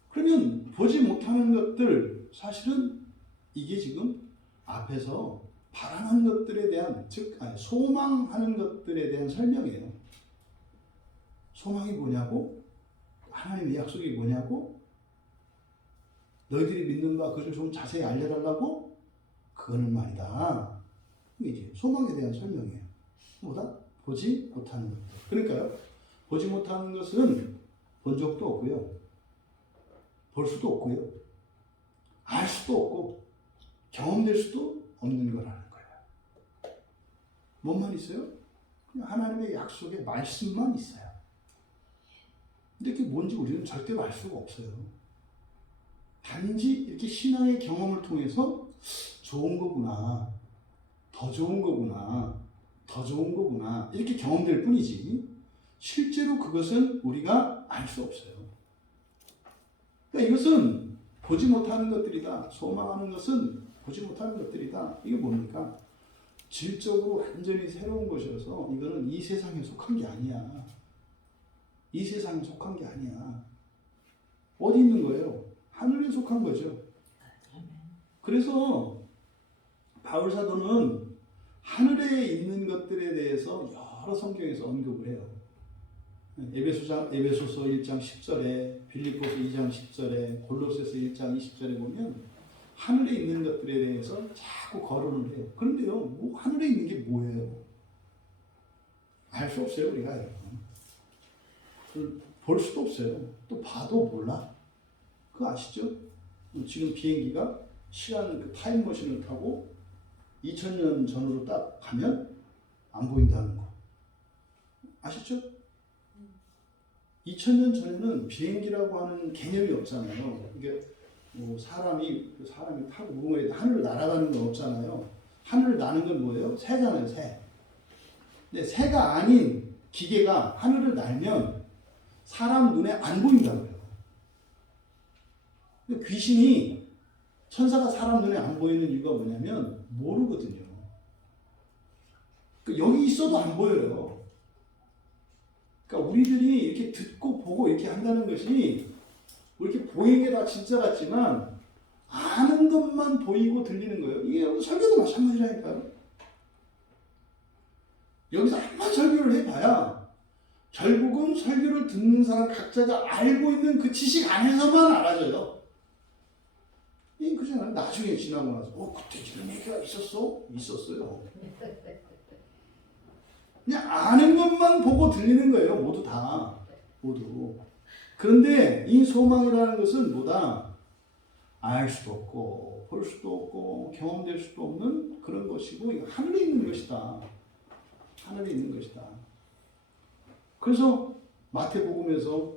그러면 보지 못하는 것들, 사실은 이게 지금 앞에서 바라는 것들에 대한, 즉 소망하는 것들에 대한 설명이에요. 소망이 뭐냐고? 하나님의 약속이 뭐냐고? 너희들이 믿는 바 그것을 좀 자세히 알려달라고? 그거는 말이다. 이게 소망에 대한 설명이에요. 뭐다? 보지 못하는 것들. 그러니까요. 보지 못하는 것은 본 적도 없고요. 볼 수도 없고요. 알 수도 없고 경험될 수도 없는 거라는 거예요. 뭔만 있어요? 그냥 하나님의 약속의 말씀만 있어요. 근데 그게 뭔지 우리는 절대로 알 수가 없어요. 단지 이렇게 신앙의 경험을 통해서 좋은 거구나, 더 좋은 거구나, 더 좋은 거구나 이렇게 경험될 뿐이지 실제로 그것은 우리가 알 수 없어요. 그러니까 이것은 보지 못하는 것들이다. 소망하는 것은 보지 못하는 것들이다. 이게 뭡니까? 질적으로 완전히 새로운 것이어서 이거는 이 세상에 속한 게 아니야. 이 세상에 속한 게 아니야. 어디 있는 거예요? 하늘에 속한 거죠. 그래서 바울 사도는 하늘에 있는 것들에 대해서 여러 성경에서 언급을 해요. 에베소서 1장 10절에, 빌립보서 2장 10절에, 골로새서 1장 20절에 보면 하늘에 있는 것들에 대해서 자꾸 거론을 해요. 그런데요, 뭐 하늘에 있는 게 뭐예요? 알 수 없어요, 우리가. 볼 수도 없어요. 또 봐도 몰라. 그거 아시죠? 지금 비행기가 시간 그 타임머신을 타고 2000년 전으로 딱 가면 안 보인다는 거. 아시죠? 2000년 전에는 비행기라고 하는 개념이 없잖아요. 이게 뭐 사람이 타고 무궁화에 하늘을 날아가는 건 없잖아요. 하늘을 나는 건 뭐예요? 새잖아요, 새. 근데 새가 아닌 기계가 하늘을 날면 사람 눈에 안 보인다고요. 귀신이 천사가 사람 눈에 안 보이는 이유가 뭐냐면 모르거든요. 여기 있어도 안 보여요. 그러니까 우리들이 이렇게 듣고 보고 이렇게 한다는 것이 이렇게 보이는 게 다 진짜 같지만 아는 것만 보이고 들리는 거예요. 이게 설교도 마찬가지라니까요. 여기서 한번 설교를 해봐야 결국은 설교를 듣는 사람 각자가 알고 있는 그 지식 안에서만 알아져요. 그잖아요. 나중에 지나고 나서 그때 이런 얘기가 있었어? 있었어요. 그냥 아는 것만 보고 들리는 거예요. 모두 다. 모두. 그런데 이 소망이라는 것은 뭐다? 알 수도 없고 볼 수도 없고 경험될 수도 없는 그런 것이고 하늘에 있는 것이다. 하늘에 있는 것이다. 그래서 마태복음에서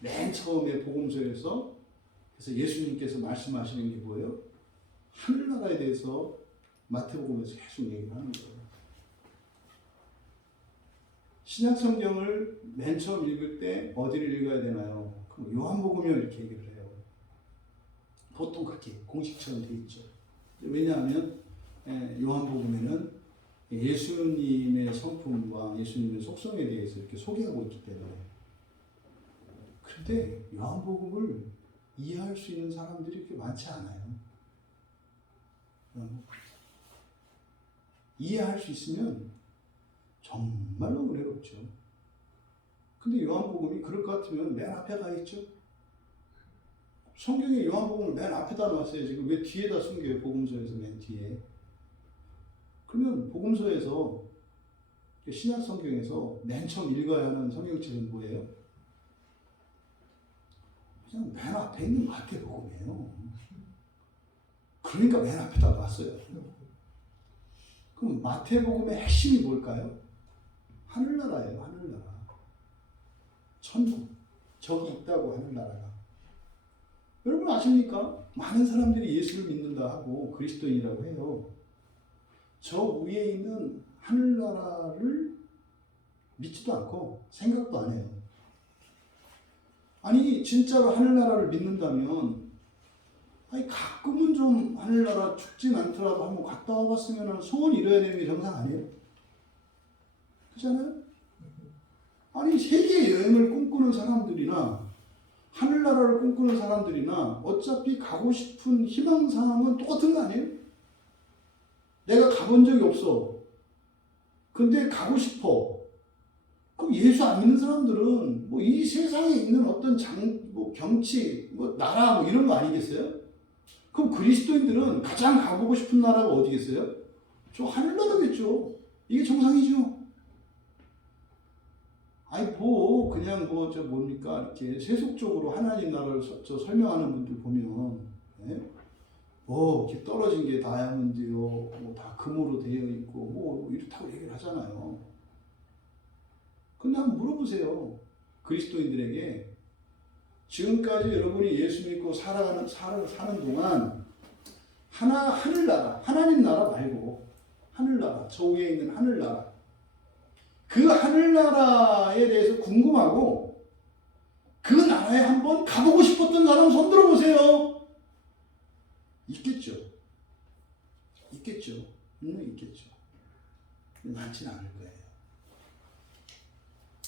맨 처음에 복음서에서 그래서 예수님께서 말씀하시는 게 뭐예요? 하늘나라에 대해서 마태복음에서 계속 얘기를 하는 거예요. 신약 성경을 맨 처음 읽을 때 어디를 읽어야 되나요? 그럼 요한복음을 이렇게 얘기를 해요. 보통 그렇게 공식처럼 돼 있죠. 왜냐하면 요한복음에는 예수님의 성품과 예수님의 속성에 대해서 이렇게 소개하고 있기 때문에. 그런데 요한복음을 이해할 수 있는 사람들이 그렇게 많지 않아요. 이해할 수 있으면 정말로 은혜롭죠. 근데 요한복음이 그럴 것 같으면 맨 앞에 가 있죠. 성경에 요한복음을 맨 앞에다 놨어요. 지금 왜 뒤에다 숨겨요? 복음서에서 맨 뒤에. 그러면 복음서에서 신약 성경에서 맨 처음 읽어야 하는 성경책은 뭐예요? 그냥 맨 앞에 있는 마태복음이에요. 그러니까 맨 앞에다 놨어요. 그럼 마태복음의 핵심이 뭘까요? 하늘나라예요. 하늘나라. 천국. 저기 있다고 하늘나라가. 여러분 아십니까? 많은 사람들이 예수를 믿는다 하고 그리스도인이라고 해요. 저 위에 있는 하늘나라를 믿지도 않고 생각도 안 해요. 아니 진짜로 하늘나라를 믿는다면 가끔은 좀 하늘나라 춥진 않더라도 한번 갔다 와봤으면 소원이 이뤄야 되는 게 정상 아니에요? 그렇잖아요? 아니 세계 여행을 꿈꾸는 사람들이나 하늘나라를 꿈꾸는 사람들이나 어차피 가고 싶은 희망사항은 똑같은 거 아니에요? 내가 가본 적이 없어. 근데 가고 싶어. 그럼 예수 안 믿는 사람들은 뭐 이 세상에 있는 어떤 경치, 나라 이런 거 아니겠어요? 그럼 그리스도인들은 가장 가보고 싶은 나라가 어디겠어요? 저 하늘나라겠죠. 이게 정상이죠. 그냥 뭡니까? 이렇게 세속적으로 하나님 나라를 설명하는 분들 보면, 이렇게 떨어진 게 다이아몬드요, 다 금으로 되어 있고, 이렇다고 얘기를 하잖아요. 근데 한번 물어보세요. 그리스도인들에게. 지금까지 여러분이 예수 믿고 사는 동안, 하늘나라, 하나님 나라 말고, 하늘나라, 저 위에 있는 하늘나라. 그 하늘나라에 대해서 궁금하고, 그 나라에 한번 가보고 싶었던 사람 손 들어보세요. 있겠죠. 있겠죠. 분명히 있겠죠. 많지는 않을 거예요.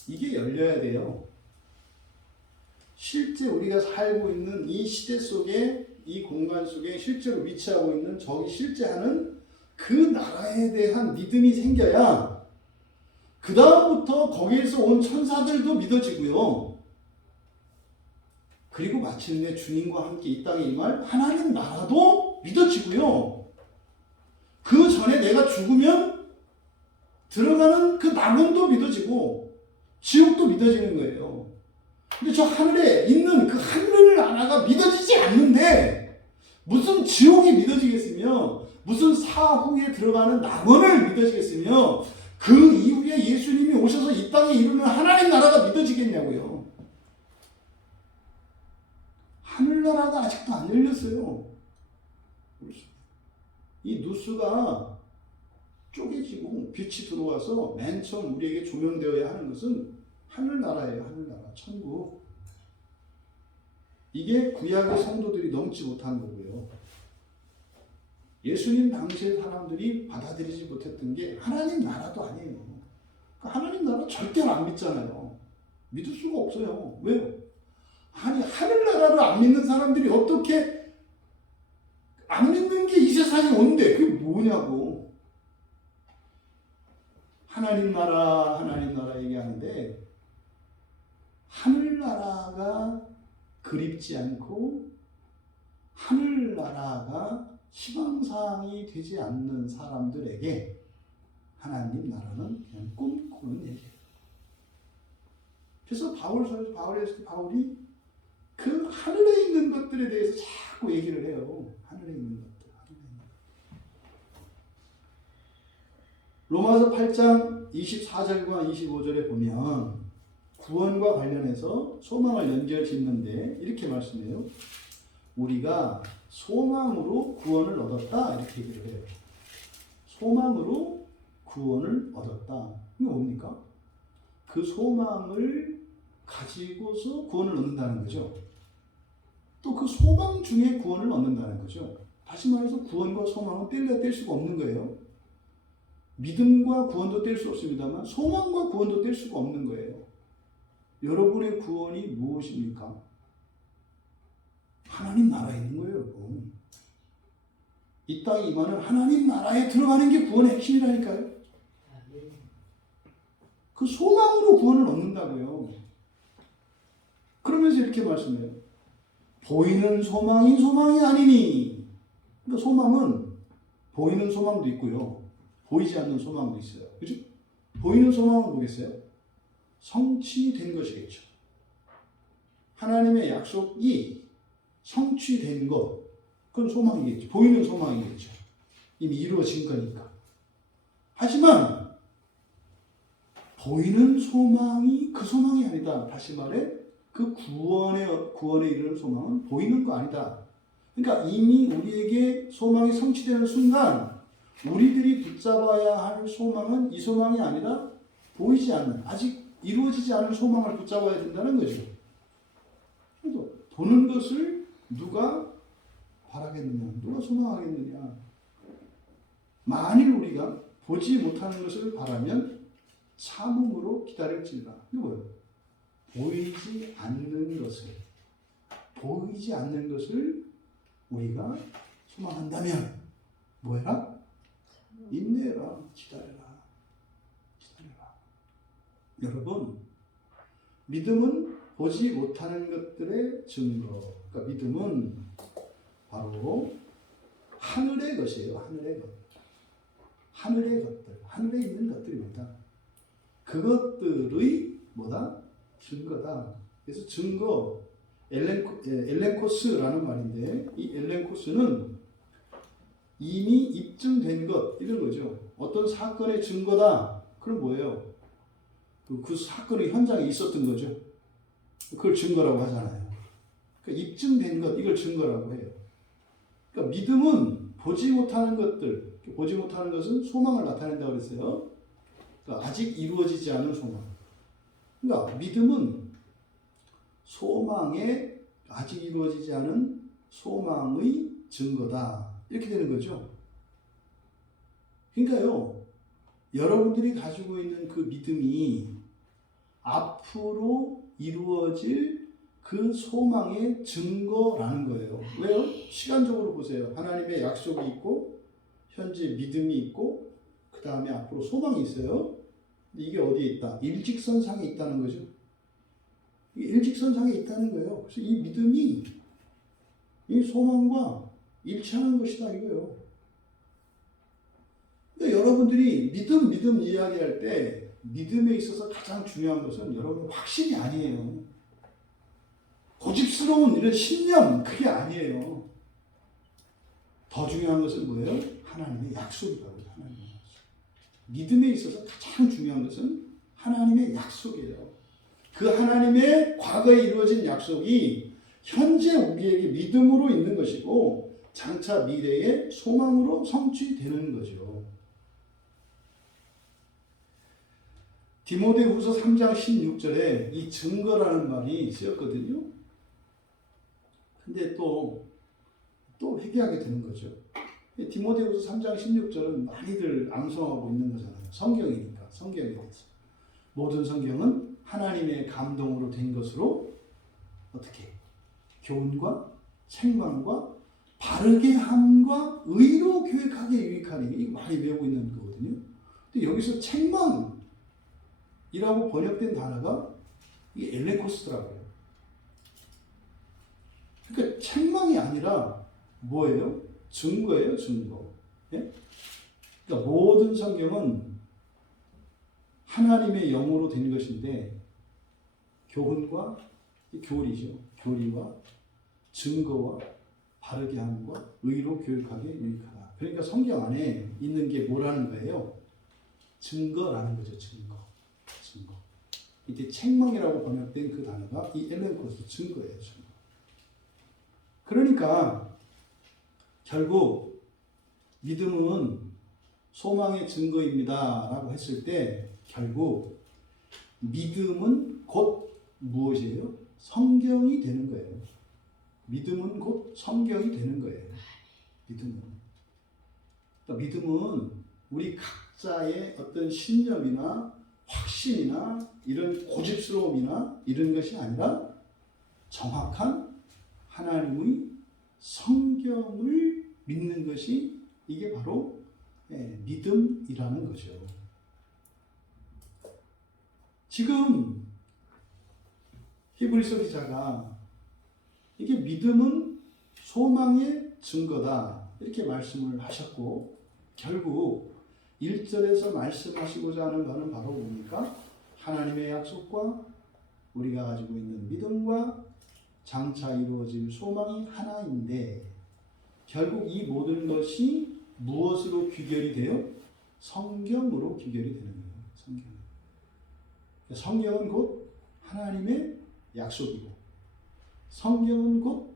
이게 열려야 돼요. 실제 우리가 살고 있는 이 시대 속에, 이 공간 속에 실제로 위치하고 있는 저기 실제 하는 그 나라에 대한 믿음이 생겨야 그 다음부터 거기에서 온 천사들도 믿어지고요. 그리고 마침내 주님과 함께 이 땅에 임할 하나님 나라도 믿어지고요. 그 전에 내가 죽으면 들어가는 그 낙원도 믿어지고 지옥도 믿어지는 거예요. 근데 저 하늘에 있는 그 하늘나라가 믿어지지 않는데 무슨 지옥이 믿어지겠으며 무슨 사후에 들어가는 낙원을 믿어지겠으며 그 이후에 예수님이 오셔서 이 땅에 이루는 하나님 나라가 믿어지겠냐고요. 하늘나라가 아직도 안 열렸어요. 이 누수가 쪼개지고 빛이 들어와서 맨 처음 우리에게 조명되어야 하는 것은 하늘나라예요. 하늘나라. 천국. 이게 구약의 성도들이 넘지 못한 거고요. 예수님 당시의 사람들이 받아들이지 못했던 게 하나님 나라도 아니에요. 하나님 나라 절대로 안 믿잖아요. 믿을 수가 없어요. 왜요? 아니 하늘나라를 안 믿는 사람들이 어떻게 안 믿는 게 이 세상에 온대. 그게 뭐냐고. 하나님 나라 얘기하는데 하늘나라가 그립지 않고 하늘나라가 희망사항이 되지 않는 사람들에게 하나님 나라는 그냥 꿈꾸는 얘기예요. 그래서 바울이 그 하늘에 있는 것들에 대해서 자꾸 얘기를 해요. 하늘에 있는 것들. 로마서 8장 24절과 25절에 보면 구원과 관련해서 소망을 연결짓는데 이렇게 말씀해요. 우리가 소망으로 구원을 얻었다 이렇게 얘기를 해요. 소망으로 구원을 얻었다. 이게 뭡니까? 그 소망을 가지고서 구원을 얻는다는 거죠. 또 그 소망 중에 구원을 얻는다는 거죠. 다시 말해서 구원과 소망은 뗄 수가 없는 거예요. 믿음과 구원도 뗄 수 없습니다만 소망과 구원도 뗄 수가 없는 거예요. 여러분의 구원이 무엇입니까? 하나님 나라에 있는 거예요, 여러분. 이 땅에 임하는 하나님 나라에 들어가는 게 구원의 핵심이라니까요. 그 소망으로 구원을 얻는다고요. 그러면서 이렇게 말씀해요. 보이는 소망이 소망이 아니니. 그러니까 소망은 보이는 소망도 있고요. 보이지 않는 소망도 있어요. 그죠? 보이는 소망은 뭐겠어요? 성취된 것이겠죠. 하나님의 약속이 성취된 것, 그건 소망이겠죠. 보이는 소망이겠죠. 이미 이루어진 거니까. 하지만 보이는 소망이 그 소망이 아니다. 다시 말해 그 구원에 이르는 소망은 보이는 거 아니다. 그러니까 이미 우리에게 소망이 성취되는 순간 우리들이 붙잡아야 할 소망은 이 소망이 아니라 보이지 않는, 아직 이루어지지 않은 소망을 붙잡아야 된다는 거죠. 그래서 보는 것을 누가 바라겠느냐, 누가 소망하겠느냐. 만일 우리가 보지 못하는 것을 바라면 참음으로 기다릴지니라. 이거 뭐예요? 보이지 않는 것을 우리가 소망한다면 뭐해라? 인내해라. 기다려라. 여러분, 믿음은 보지 못하는 것들의 증거. 그러니까 믿음은 바로 하늘의 것이에요. 하늘의 것들. 하늘에 있는 것들입니다. 그것들의 뭐다? 증거다. 그래서 증거, 엘렌코스라는 말인데 이 엘렌코스는 이미 입증된 것, 이런 거죠. 어떤 사건의 증거다. 그럼 뭐예요? 그 사건의 현장에 있었던 거죠. 그걸 증거라고 하잖아요. 그러니까 입증된 것, 이걸 증거라고 해요. 그러니까 믿음은 보지 못하는 것들, 보지 못하는 것은 소망을 나타낸다고 그랬어요. 그러니까 아직 이루어지지 않은 소망. 그러니까 믿음은 소망에 아직 이루어지지 않은 소망의 증거다. 이렇게 되는 거죠. 그러니까요, 여러분들이 가지고 있는 그 믿음이 앞으로 이루어질 그 소망의 증거라는 거예요. 왜요? 시간적으로 보세요. 하나님의 약속이 있고 현재 믿음이 있고 그 다음에 앞으로 소망이 있어요. 이게 어디에 있다? 일직선상에 있다는 거죠. 일직선상에 있다는 거예요. 그래서 이 믿음이 이 소망과 일치하는 것이다 이거예요. 그러니까 여러분들이 믿음 이야기할 때 믿음에 있어서 가장 중요한 것은 여러분 확신이 아니에요. 고집스러운 이런 신념, 그게 아니에요. 더 중요한 것은 뭐예요? 하나님의 약속이라고요. 하나님의 약속. 믿음에 있어서 가장 중요한 것은 하나님의 약속이에요. 그 하나님의 과거에 이루어진 약속이 현재 우리에게 믿음으로 있는 것이고 장차 미래의 소망으로 성취되는 거죠. 디모데후서 3장 16절에 이 증거라는 말이 쓰였거든요. 근데 또 회개하게 되는 거죠. 디모데후서 3장 16절은 많이들 암송하고 있는 거잖아요. 성경이니까. 성경에 대해서. 모든 성경은 하나님의 감동으로 된 것으로 어떻게? 교훈과 책망과 바르게 함과 의로 교육하게 유익하니, 이 많이 배우고 있는 거거든요. 근데 여기서 책망이라고 번역된 단어가 이게 엘레코스더라고요. 그러니까 책망이 아니라 뭐예요? 증거예요, 증거. 예? 그러니까 모든 성경은 하나님의 영으로 된 것인데 교훈과 교리죠. 교리와 증거와 바르게 함과 의로 교육하게 유익하다. 그러니까 성경 안에 있는 게 뭐라는 거예요? 증거라는 거죠. 증거. 증거. 이때 책망이라고 번역된 그 단어가 이 엘렌코스 증거예요. 증거. 그러니까 결국 믿음은 소망의 증거입니다 라고 했을 때 결국 믿음은 곧 무엇이에요? 성경이 되는 거예요. 믿음은 곧 성경이 되는 거예요. 믿음은. 그러니까 믿음은 우리 각자의 어떤 신념이나 확신이나 이런 고집스러움이나 이런 것이 아니라 정확한 하나님의 성경을 믿는 것이 이게 바로 믿음이라는 거죠. 지금 히브리서 기자가 이게 믿음은 소망의 증거다 이렇게 말씀을 하셨고 결국 1절에서 말씀하시고자 하는 바는 바로 뭡니까? 하나님의 약속과 우리가 가지고 있는 믿음과 장차 이루어질 소망이 하나인데 결국 이 모든 것이 무엇으로 귀결이 돼요? 성경으로 귀결이 되는 거예요. 성경. 성경은 곧 하나님의 약속이고 성경은 곧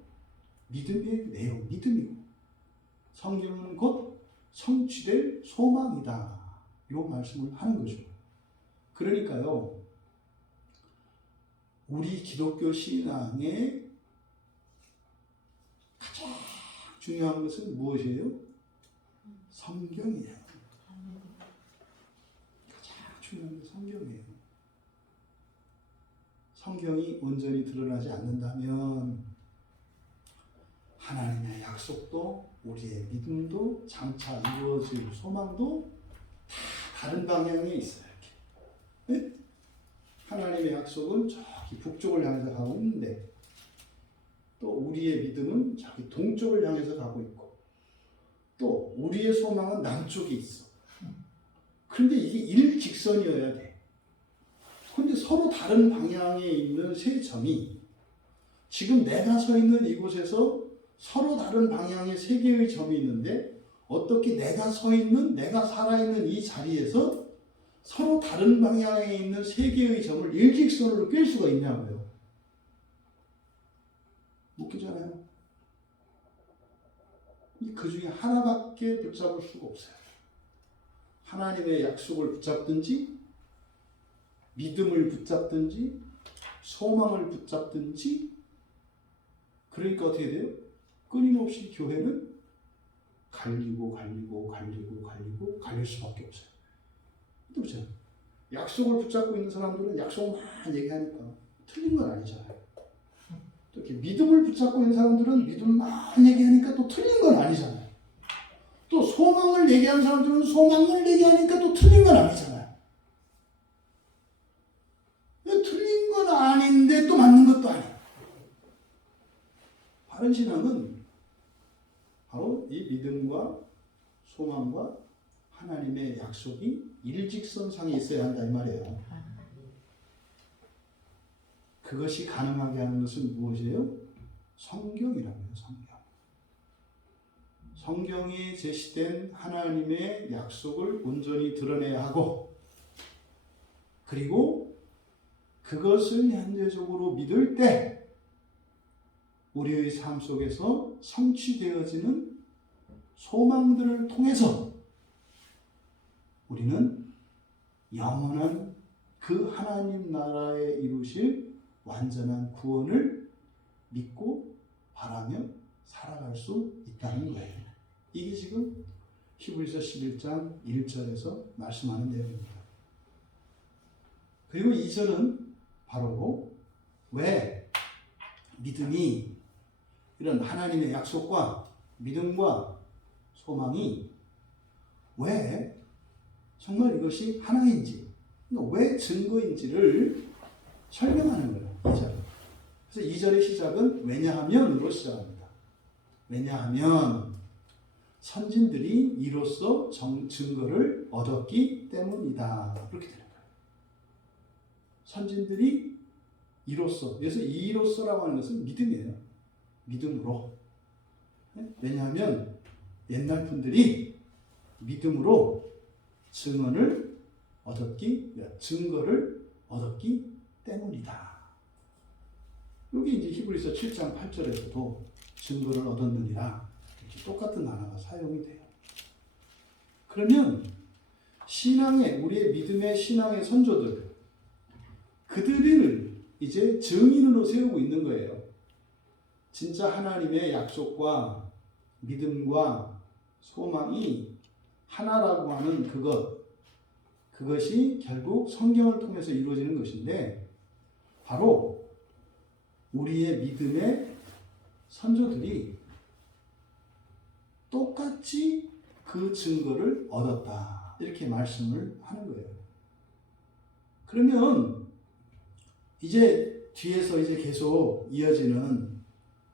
믿음의 내용, 믿음이고 성경은 곧 성취될 소망이다. 이 말씀을 하는 거죠. 그러니까요. 우리 기독교 신앙의 가장 중요한 것은 무엇이에요? 성경이에요. 가장 중요한 게 성경이에요. 성경이 온전히 드러나지 않는다면 하나님의 약속도 우리의 믿음도 장차 이루어질 소망도 다 다른 방향에 있어요. 이렇게. 네? 하나님의 약속은 저기 북쪽을 향해서 가고 있는데 또 우리의 믿음은 저기 동쪽을 향해서 가고 있고 또 우리의 소망은 남쪽에 있어. 그런데 이게 일직선이어야 돼. 그런데 서로 다른 방향에 있는 세 점이 지금 내가 서 있는 이곳에서 서로 다른 방향의 세 개의 점이 있는데 어떻게 내가 서 있는, 내가 살아있는 이 자리에서 서로 다른 방향에 있는 세 개의 점을 일직선으로 꿰 수가 있냐고요. 웃기잖아요. 그 중에 하나밖에 붙잡을 수가 없어요. 하나님의 약속을 붙잡든지 믿음을 붙잡든지 소망을 붙잡든지 그러니까 어떻게 돼요? 끊임없이 교회는 갈릴 수밖에 없어요. 그렇죠? 약속을 붙잡고 있는 사람들은 약속만 얘기하니까 틀린 건 아니잖아요. 또 이렇게 믿음을 붙잡고 있는 사람들은 믿음만 얘기하니까 또 틀린 건 아니잖아요. 또 소망을 얘기하는 사람들은 소망을 얘기하니까 또 틀린 건 아니잖아요. 틀린 건 아닌데 또 맞는 것도 아니에요. 바른 신앙은 바로 이 믿음과 소망과 하나님의 약속이 일직선상에 있어야 한다 이 말이에요. 그것이 가능하게 하는 것은 무엇이에요? 성경이라고요. 성경. 성경이 제시된 하나님의 약속을 온전히 드러내야 하고 그리고 그것을 현재적으로 믿을 때 우리의 삶 속에서 성취되어지는 소망들을 통해서 우리는 영원한 그 하나님 나라에 이루실 완전한 구원을 믿고 바라며 살아갈 수 있다는 거예요. 이게 지금 히브리서 11장 1절에서 말씀하는 내용입니다. 그리고 2절은 바로 왜 믿음이, 이런 하나님의 약속과 믿음과 소망이 왜 정말 이것이 하나인지, 왜 증거인지를 설명하는 거예요. 2절. 그래서 2절의 시작은 왜냐하면으로 시작합니다. 왜냐하면 선진들이 이로써 증거를 얻었기 때문이다. 그렇게 되는 거예요. 선진들이 이로써, 그래서 이로써라고 하는 것은 믿음이에요. 믿음으로. 왜냐하면 옛날 분들이 믿음으로 증거를 얻었기 때문이다. 여기 이제 히브리서 7장 8절에서도 증거를 얻었느니라 이렇게 똑같은 단어가 사용이 돼요. 그러면 우리의 믿음의 신앙의 선조들, 그들을 이제 증인으로 세우고 있는 거예요. 진짜 하나님의 약속과 믿음과 소망이 하나라고 하는 그것이 결국 성경을 통해서 이루어지는 것인데, 바로 우리의 믿음의 선조들이 똑같이 그 증거를 얻었다. 이렇게 말씀을 하는 거예요. 그러면 이제 뒤에서 이제 계속 이어지는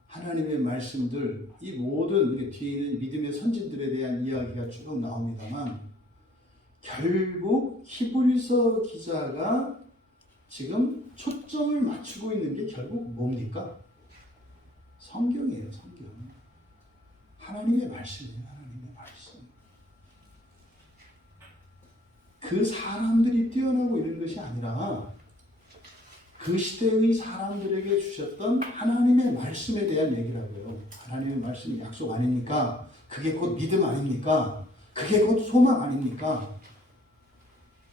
하나님의 말씀들, 이 모든 뒤에 있는 믿음의 선진들에 대한 이야기가 쭉 나옵니다만, 결국 히브리서 기자가 지금 초점을 맞추고 있는 게 결국 뭡니까? 성경이에요. 성경. 하나님의 말씀이에요. 하나님의 말씀. 그 사람들이 뛰어나고 이런 것이 아니라 그 시대의 사람들에게 주셨던 하나님의 말씀에 대한 얘기라고요. 하나님의 말씀이 약속 아닙니까? 그게 곧 믿음 아닙니까? 그게 곧 소망 아닙니까?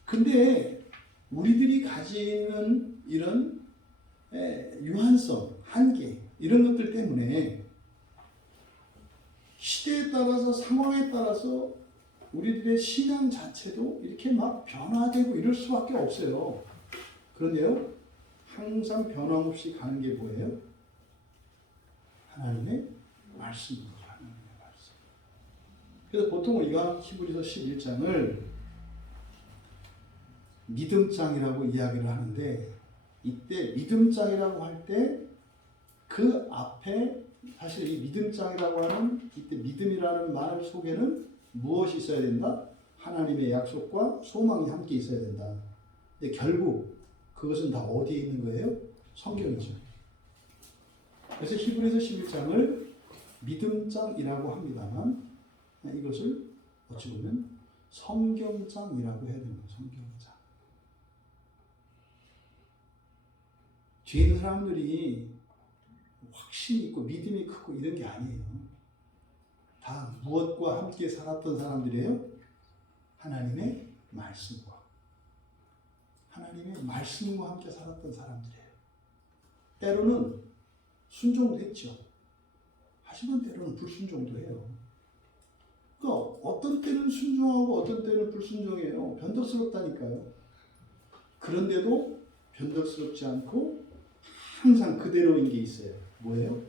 근데 우리들이 가지는 이런 유한성, 한계, 이런 것들 때문에 시대에 따라서, 상황에 따라서 우리들의 신앙 자체도 이렇게 막 변화되고 이럴 수밖에 없어요. 그런데요, 항상 변함없이 가는 게 뭐예요? 하나님의 말씀입니다. 하나님의 말씀. 그래서 보통 우리가 히브리서 11장을 믿음장이라고 이야기를 하는데, 이때 믿음장이라고 할 때 그 앞에 사실 이 믿음장이라고 하는 이때 믿음이라는 말 속에는 무엇이 있어야 된다? 하나님의 약속과 소망이 함께 있어야 된다. 근데 결국 그것은 다 어디에 있는 거예요? 성경이죠. 그래서 히브리서 11장을 믿음장이라고 합니다만, 이것을 어찌 보면 성경장이라고 해야 됩니다. 성경장. 뒤에 있는 사람들이 확신이 있고 믿음이 크고 이런 게 아니에요. 다 무엇과 함께 살았던 사람들이에요? 하나님의 말씀과 함께 살았던 사람들이에요. 때로는 순종도 했죠. 하지만 때로는 불순종도 해요. 그러니까 어떤 때는 순종하고 어떤 때는 불순종해요. 변덕스럽다니까요. 그런데도 변덕스럽지 않고 항상 그대로인 게 있어요. 뭐예요?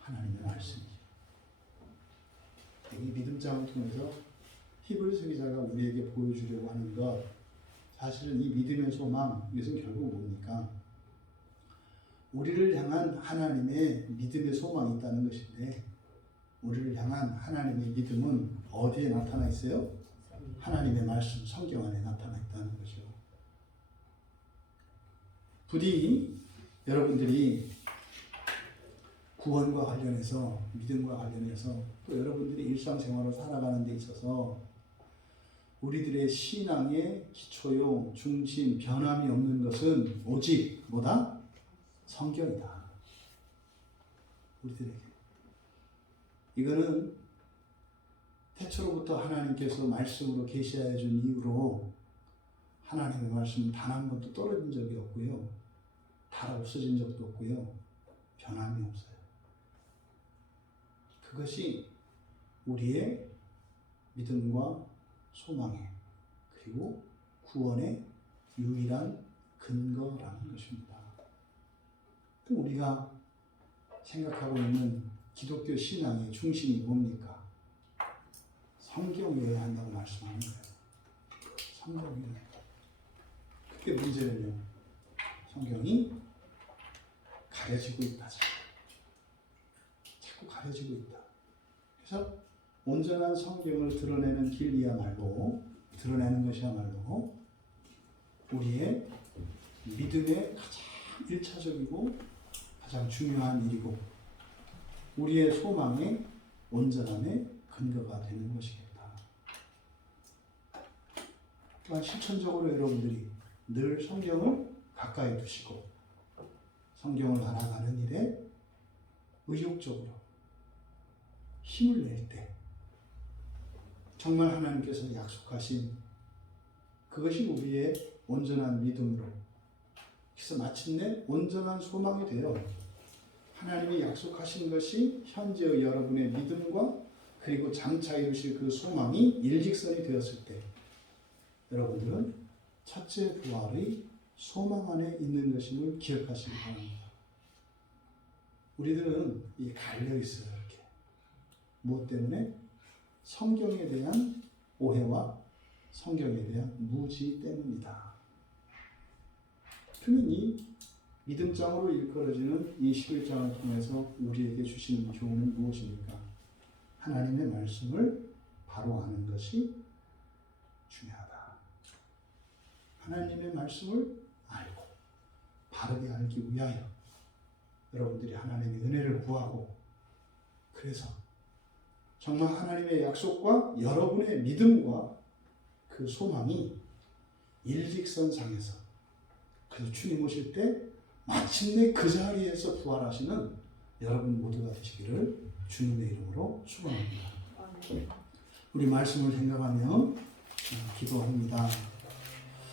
하나님의 말씀이죠. 이 믿음장을 통해서 히브리서 기자가 우리에게 보여주려고 하는 것, 사실은 이 믿음의 소망, 이것은 결국 뭡니까? 우리를 향한 하나님의 믿음의 소망이 있다는 것인데, 우리를 향한 하나님의 믿음은 어디에 나타나 있어요? 하나님의 말씀, 성경 안에 나타나 있다는 거죠. 부디 여러분들이 구원과 관련해서, 믿음과 관련해서, 또 여러분들이 일상생활을 살아가는 데 있어서 우리들의 신앙의 기초요, 중심, 변함이 없는 것은 오직 뭐다? 성경이다. 우리들에게. 이거는 태초로부터 하나님께서 말씀으로 계시하여 준 이후로 하나님의 말씀은 단 한 번도 떨어진 적이 없고요. 다 없어진 적도 없고요. 변함이 없어요. 그것이 우리의 믿음과 소망의, 그리고 구원의 유일한 근거라는 것입니다. 우리가 생각하고 있는 기독교 신앙의 중심이 뭡니까? 성경이어야 한다고 말씀하는 거예요. 성경이어야. 그게 문제는요. 성경이 가려지고 있다. 자꾸 가려지고 있다. 그래서 온전한 성경을 드러내는 길이야말로, 드러내는 것이야말로 우리의 믿음의 가장 일차적이고 가장 중요한 일이고 우리의 소망의 온전함의 근거가 되는 것이겠다. 또한 실천적으로 여러분들이 늘 성경을 가까이 두시고 성경을 알아가는 일에 의욕적으로 힘을 낼 때 정말 하나님께서 약속하신 그것이 우리의 온전한 믿음으로 그래서 마침내 온전한 소망이 되어 하나님이 약속하신 것이 현재의 여러분의 믿음과 그리고 장차 이루실 그 소망이 일직선이 되었을 때 여러분들은 첫째 부활의 소망 안에 있는 것임을 기억하시기 바랍니다. 우리들은 이 갈려 있어요. 이렇게. 무엇 때문에? 성경에 대한 오해와 성경에 대한 무지 때문이다. 그러면 이 믿음장으로 일컬어지는 이 11장을 통해서 우리에게 주시는 교훈은 무엇입니까? 하나님의 말씀을 바로 아는 것이 중요하다. 하나님의 말씀을 알고 바르게 알기 위하여 여러분들이 하나님의 은혜를 구하고 그래서 정말 하나님의 약속과 여러분의 믿음과 그 소망이 일직선상에서 그래서 주님 오실 때 마침내 그 자리에서 부활하시는 여러분 모두가 되시기를 주님의 이름으로 축원합니다. 우리 말씀을 생각하며 기도합니다.